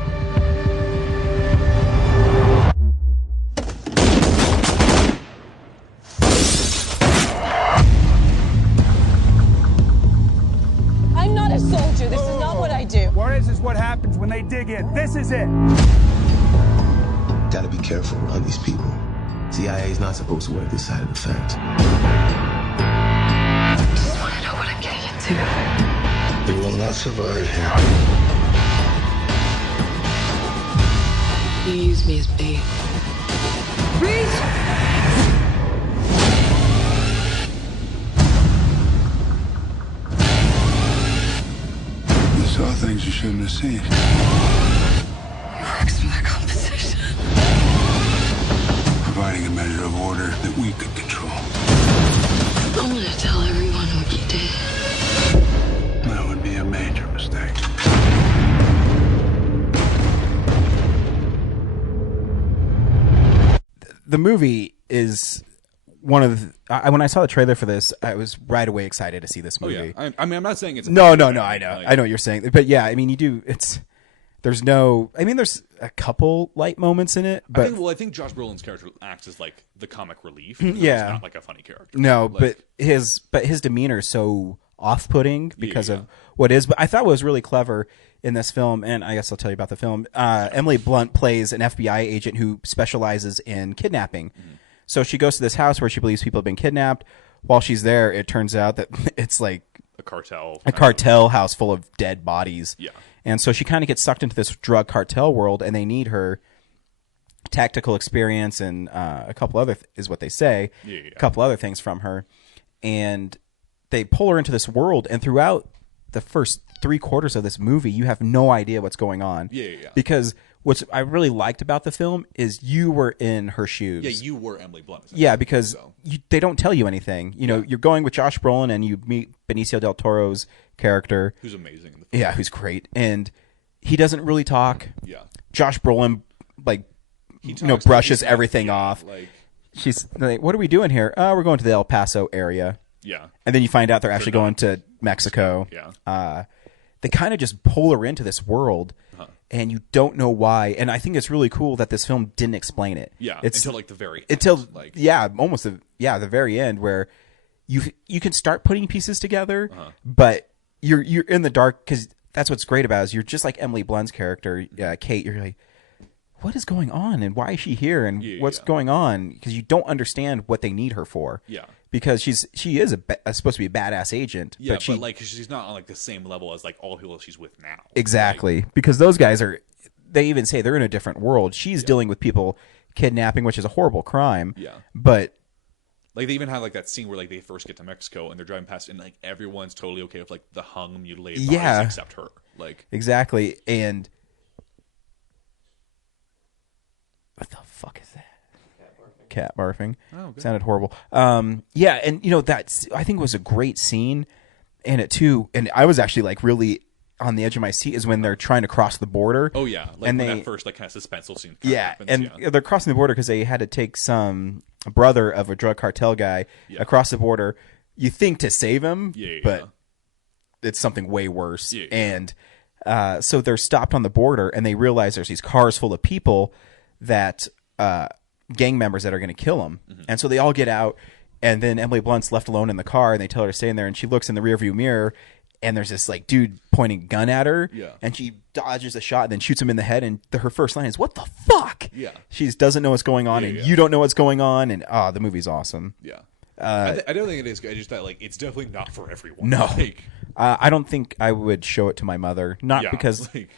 I'm not a soldier. This is not what I do. Juarez is what happens when they dig in. This is it. Gotta be careful around these people. CIA is not supposed to work this side of the fence. I just want to know what I'm getting into. You will not survive here. You use me as bait. Freeze! You saw things you shouldn't have seen. He works for the competition. Providing a measure of order that we could control. I'm gonna tell everyone what you did. That would be a major mistake. The movie is one of when I saw the trailer for this, I was right away excited to see this movie. Oh yeah, I mean, I'm not saying it's no. I know, I know what you're saying, but yeah, I mean, you do. There's a couple light moments in it, but I think Josh Brolin's character acts as like the comic relief. Yeah, he's not like a funny character. No, like, but his demeanor is so off-putting because of what is. But I thought what was really clever in this film, and I guess I'll tell you about the film. Emily Blunt plays an FBI agent who specializes in kidnapping. Mm-hmm. So she goes to this house where she believes people have been kidnapped. While she's there, it turns out that it's like a cartel house full of dead bodies. Yeah. And so she kind of gets sucked into this drug cartel world, and they need her tactical experience and a couple other is what they say. Yeah. A couple other things from her, and they pull her into this world. And throughout the first 3/4 of this movie, you have no idea what's going on. Yeah. Because what I really liked about the film is you were in her shoes. Yeah, you were Emily Blunt. Yeah, because they don't tell you anything. You know, you're going with Josh Brolin, and you meet Benicio del Toro's character, who's amazing in the film. Yeah, who's great, and he doesn't really talk. Yeah, Josh Brolin brushes everything off. Like, she's like, "What are we doing here? We're going to the El Paso area." Yeah, and then you find out they're actually going to Mexico. Yeah, they kind of just pull her into this world. And you don't know why, and I think it's really cool that this film didn't explain it. Yeah, it's until like the very end. The very end where you can start putting pieces together, but you're in the dark because that's what's great about it is you're just like Emily Blunt's character, Kate. You're like, what is going on, and why is she here, and what's going on? Because you don't understand what they need her for. Yeah. Because she is supposed to be a badass agent. Yeah, but like she's not on like the same level as like all the people she's with now. Exactly, because those guys they even say they're in a different world. She's dealing with people kidnapping, which is a horrible crime. Yeah, but like they even have like that scene where like they first get to Mexico and they're driving past and like everyone's totally okay with like the hung mutilated bodies except her. Like exactly, and what the fuck is that? Cat barfing. Oh, good. Sounded horrible. Yeah, and that's I think it was a great scene in it too. And I was actually like really on the edge of my seat is when they're trying to cross the border. Oh yeah, like and when that first like kind of suspenseful scene. Happens, they're crossing the border because they had to take some brother of a drug cartel guy across the border. You think to save him, but it's something way worse. And so they're stopped on the border, and they realize there's these cars full of people that. Gang members that are going to kill him. Mm-hmm. And so they all get out, and then Emily Blunt's left alone in the car, and they tell her to stay in there, and she looks in the rearview mirror, and there's this like dude pointing a gun at her, and she dodges a shot and then shoots him in the head, and her first line is, "What the fuck?" Yeah. She doesn't know what's going on, and you don't know what's going on, and the movie's awesome. Yeah. I don't think it is good. I just thought like it's definitely not for everyone. No, Like, I don't think I would show it to my mother. Not yeah, because like,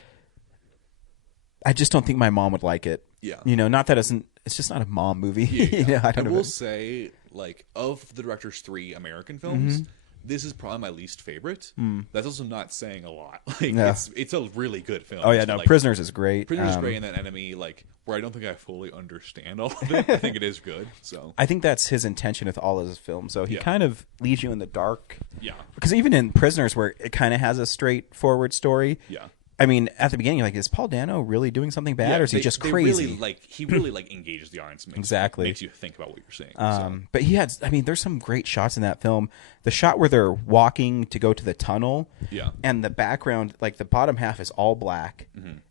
I just don't think my mom would like it. Yeah. Not that it's just not a mom movie. Yeah. I don't know. will say, like, of the director's 3 American films, this is probably my least favorite. That's also not saying a lot. Like, No. it's a really good film. Oh yeah, So, no, like, Prisoners is great. Prisoners is great, and that Enemy, like, where I don't think I fully understand all of it. I think it is good. So I think that's his intention with all of his films. So he Yeah. kind of leaves you in the dark. Yeah. Because even in Prisoners, where it kind of has a straightforward story. Yeah. I mean, at the beginning, you're like, is Paul Dano really doing something bad, or is he just crazy? He really engages the audience. Makes you think about what you're saying. But there's some great shots in that film. The shot where they're walking to go to the tunnel, Yeah. and the background, like the bottom half is all black,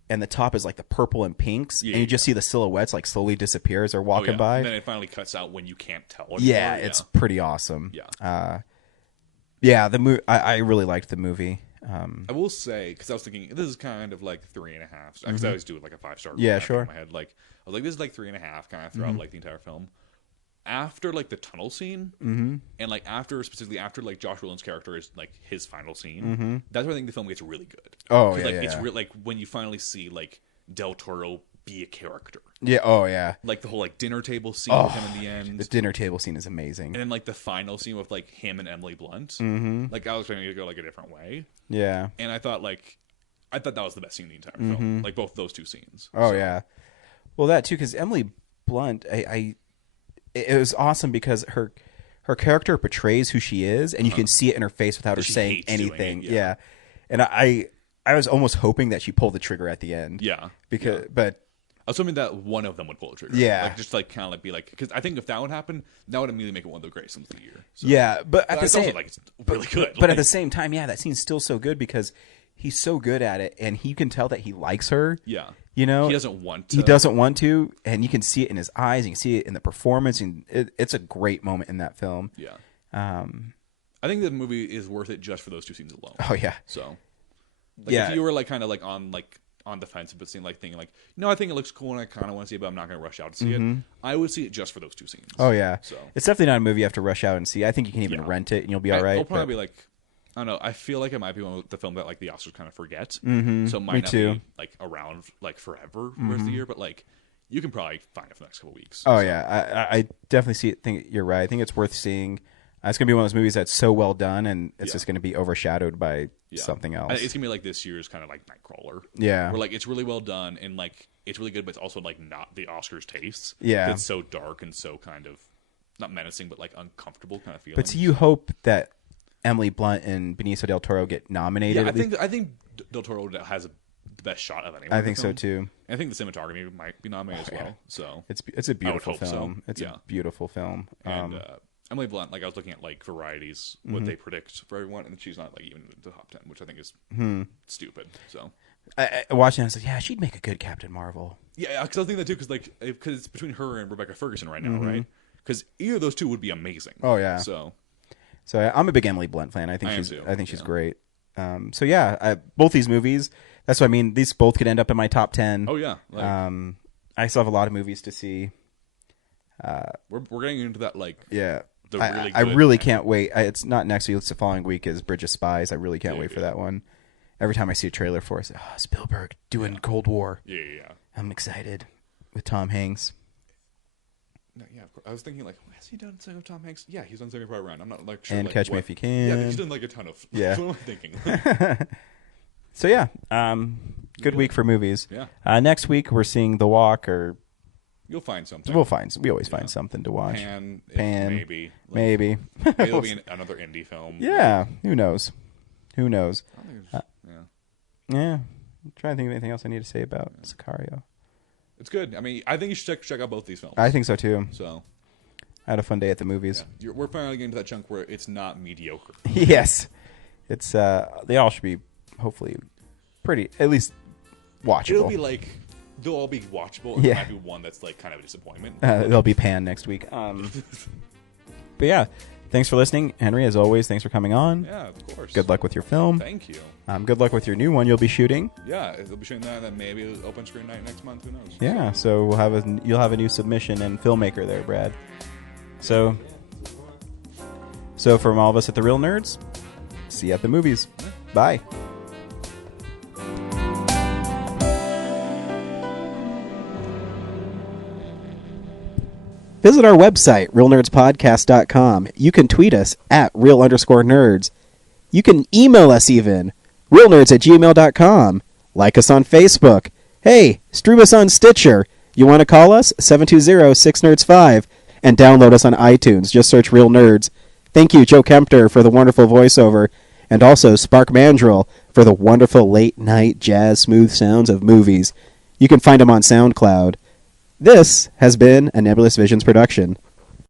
and the top is like the purple and pinks, and you just see the silhouettes like slowly disappear as they're walking by. And then it finally cuts out when you can't tell anymore. Yeah, it's pretty awesome. Yeah. The movie. I really liked the movie. I will say, because I was thinking this is kind of like 3.5, because I always do it like a 5-star. Yeah, sure. In my head, like I was like, this is like 3.5, kind of throughout like the entire film. After like the tunnel scene, and like specifically after like Josh Brolin's character is like his final scene, that's where I think the film gets really good. Oh, 'Cause, yeah, like yeah, it's yeah. like when you finally see like Del Toro be a character. Yeah. Oh yeah. Like the whole like dinner table scene with him in the end. The dinner table scene is amazing. And then like the final scene with like him and Emily Blunt. Like I was trying to go like a different way. Yeah. And I thought that was the best scene in the entire film. Like both those two scenes. Oh yeah. Well, that too, because Emily Blunt, it was awesome because her character portrays who she is, and you can see it in her face without her saying anything. Yeah. And I was almost hoping that she pulled the trigger at the end. Yeah. But I was hoping that one of them would pull the trigger. Yeah. Like just like kind of like be like, because I think if that would happen, that would immediately make it one of the greatest films of the year. So. Yeah, but at the it's same, also like it's really good. But at the same time, yeah, that scene's still so good because he's so good at it, and he can tell that he likes her. Yeah. He doesn't want to. He doesn't want to, and you can see it in his eyes. You can see it in the performance, and it's a great moment in that film. Yeah. I think the movie is worth it just for those two scenes alone. Oh yeah. So. Like, if you were like kind of like on the fence, but seeing like thinking like, I think it looks cool and I kind of want to see it, but I'm not going to rush out to see it. I would see it just for those two scenes. Oh yeah. So it's definitely not a movie you have to rush out and see. I think you can even rent it and you'll be all right. It'll probably be like, I don't know. I feel like it might be one of the film that like the Oscars kind of forget. So it might not be like around like forever the rest of the year, but like you can probably find it for the next couple weeks. Oh yeah, I definitely see it. Think you're right. I think it's worth seeing. It's gonna be one of those movies that's so well done, and it's just gonna be overshadowed by something else. It's gonna be like this year's kind of like Nightcrawler. Yeah, where like it's really well done and like it's really good, but it's also like not the Oscars' taste. Yeah, it's so dark and so kind of not menacing, but like uncomfortable kind of feeling. But so you hope that Emily Blunt and Benicio del Toro get nominated. Yeah, I think Del Toro has the best shot of anyone. I think so too. And I think the cinematography might be nominated as well. So it's a beautiful film. So. It's a beautiful film. And Emily Blunt, like I was looking at like varieties, what they predict for everyone, and she's not like even in the top 10, which I think is stupid. So I watching, I was like, yeah, she'd make a good Captain Marvel. Yeah, because I think that too, because it's between her and Rebecca Ferguson right now, right? Because either of those two would be amazing. Oh yeah. So I'm a big Emily Blunt fan. I think she's great. So yeah, both these movies. That's what I mean. These both could end up in my top 10. Oh yeah. I still have a lot of movies to see. We're getting into that like I really can't wait. It's not next week. It's the following week. Is Bridge of Spies. I really can't wait for that one. Every time I see a trailer for it, I say, Spielberg doing Cold War. Yeah. I'm excited with Tom Hanks. No, yeah, of course. I was thinking like, has he done something with Tom Hanks? Yeah, he's done Saving Private Ryan. I'm not like sure. And like, Catch Me If You Can. Yeah, but he's done like a ton of. Yeah. What am I thinking? So yeah, good week for movies. Yeah. Next week we're seeing The Walk, or you'll find something. We always find something to watch. Pan, maybe. Maybe it'll be another indie film. Yeah, who knows? Yeah. I'm trying to think of anything else I need to say about Sicario. It's good. I mean, I think you should check out both these films. I think so too. So I had a fun day at the movies. Yeah. We're finally getting to that chunk where it's not mediocre. Yes, it's they all should be hopefully pretty, at least watchable. It'll be like they'll all be watchable. And there might be one that's like kind of a disappointment. They'll be Pan next week. But yeah, thanks for listening, Henry. As always, thanks for coming on. Yeah, of course. Good luck with your film. Thank you. Good luck with your new one you'll be shooting. Yeah, they'll be shooting that, and then maybe open screen night next month. Who knows? Yeah, so you'll have a new submission and filmmaker there, Brad. So So from all of us at The Real Nerds, see you at the movies. Bye. Visit our website, realnerdspodcast.com. You can tweet us at real_nerds. You can email us even, realnerds@gmail.com. Like us on Facebook. Hey, stream us on Stitcher. You want to call us? 720-6nerds5. And download us on iTunes. Just search Real Nerds. Thank you, Joe Kempter, for the wonderful voiceover. And also Spark Mandrill for the wonderful late-night jazz smooth sounds of movies. You can find them on SoundCloud. This has been a Nebulous Visions production.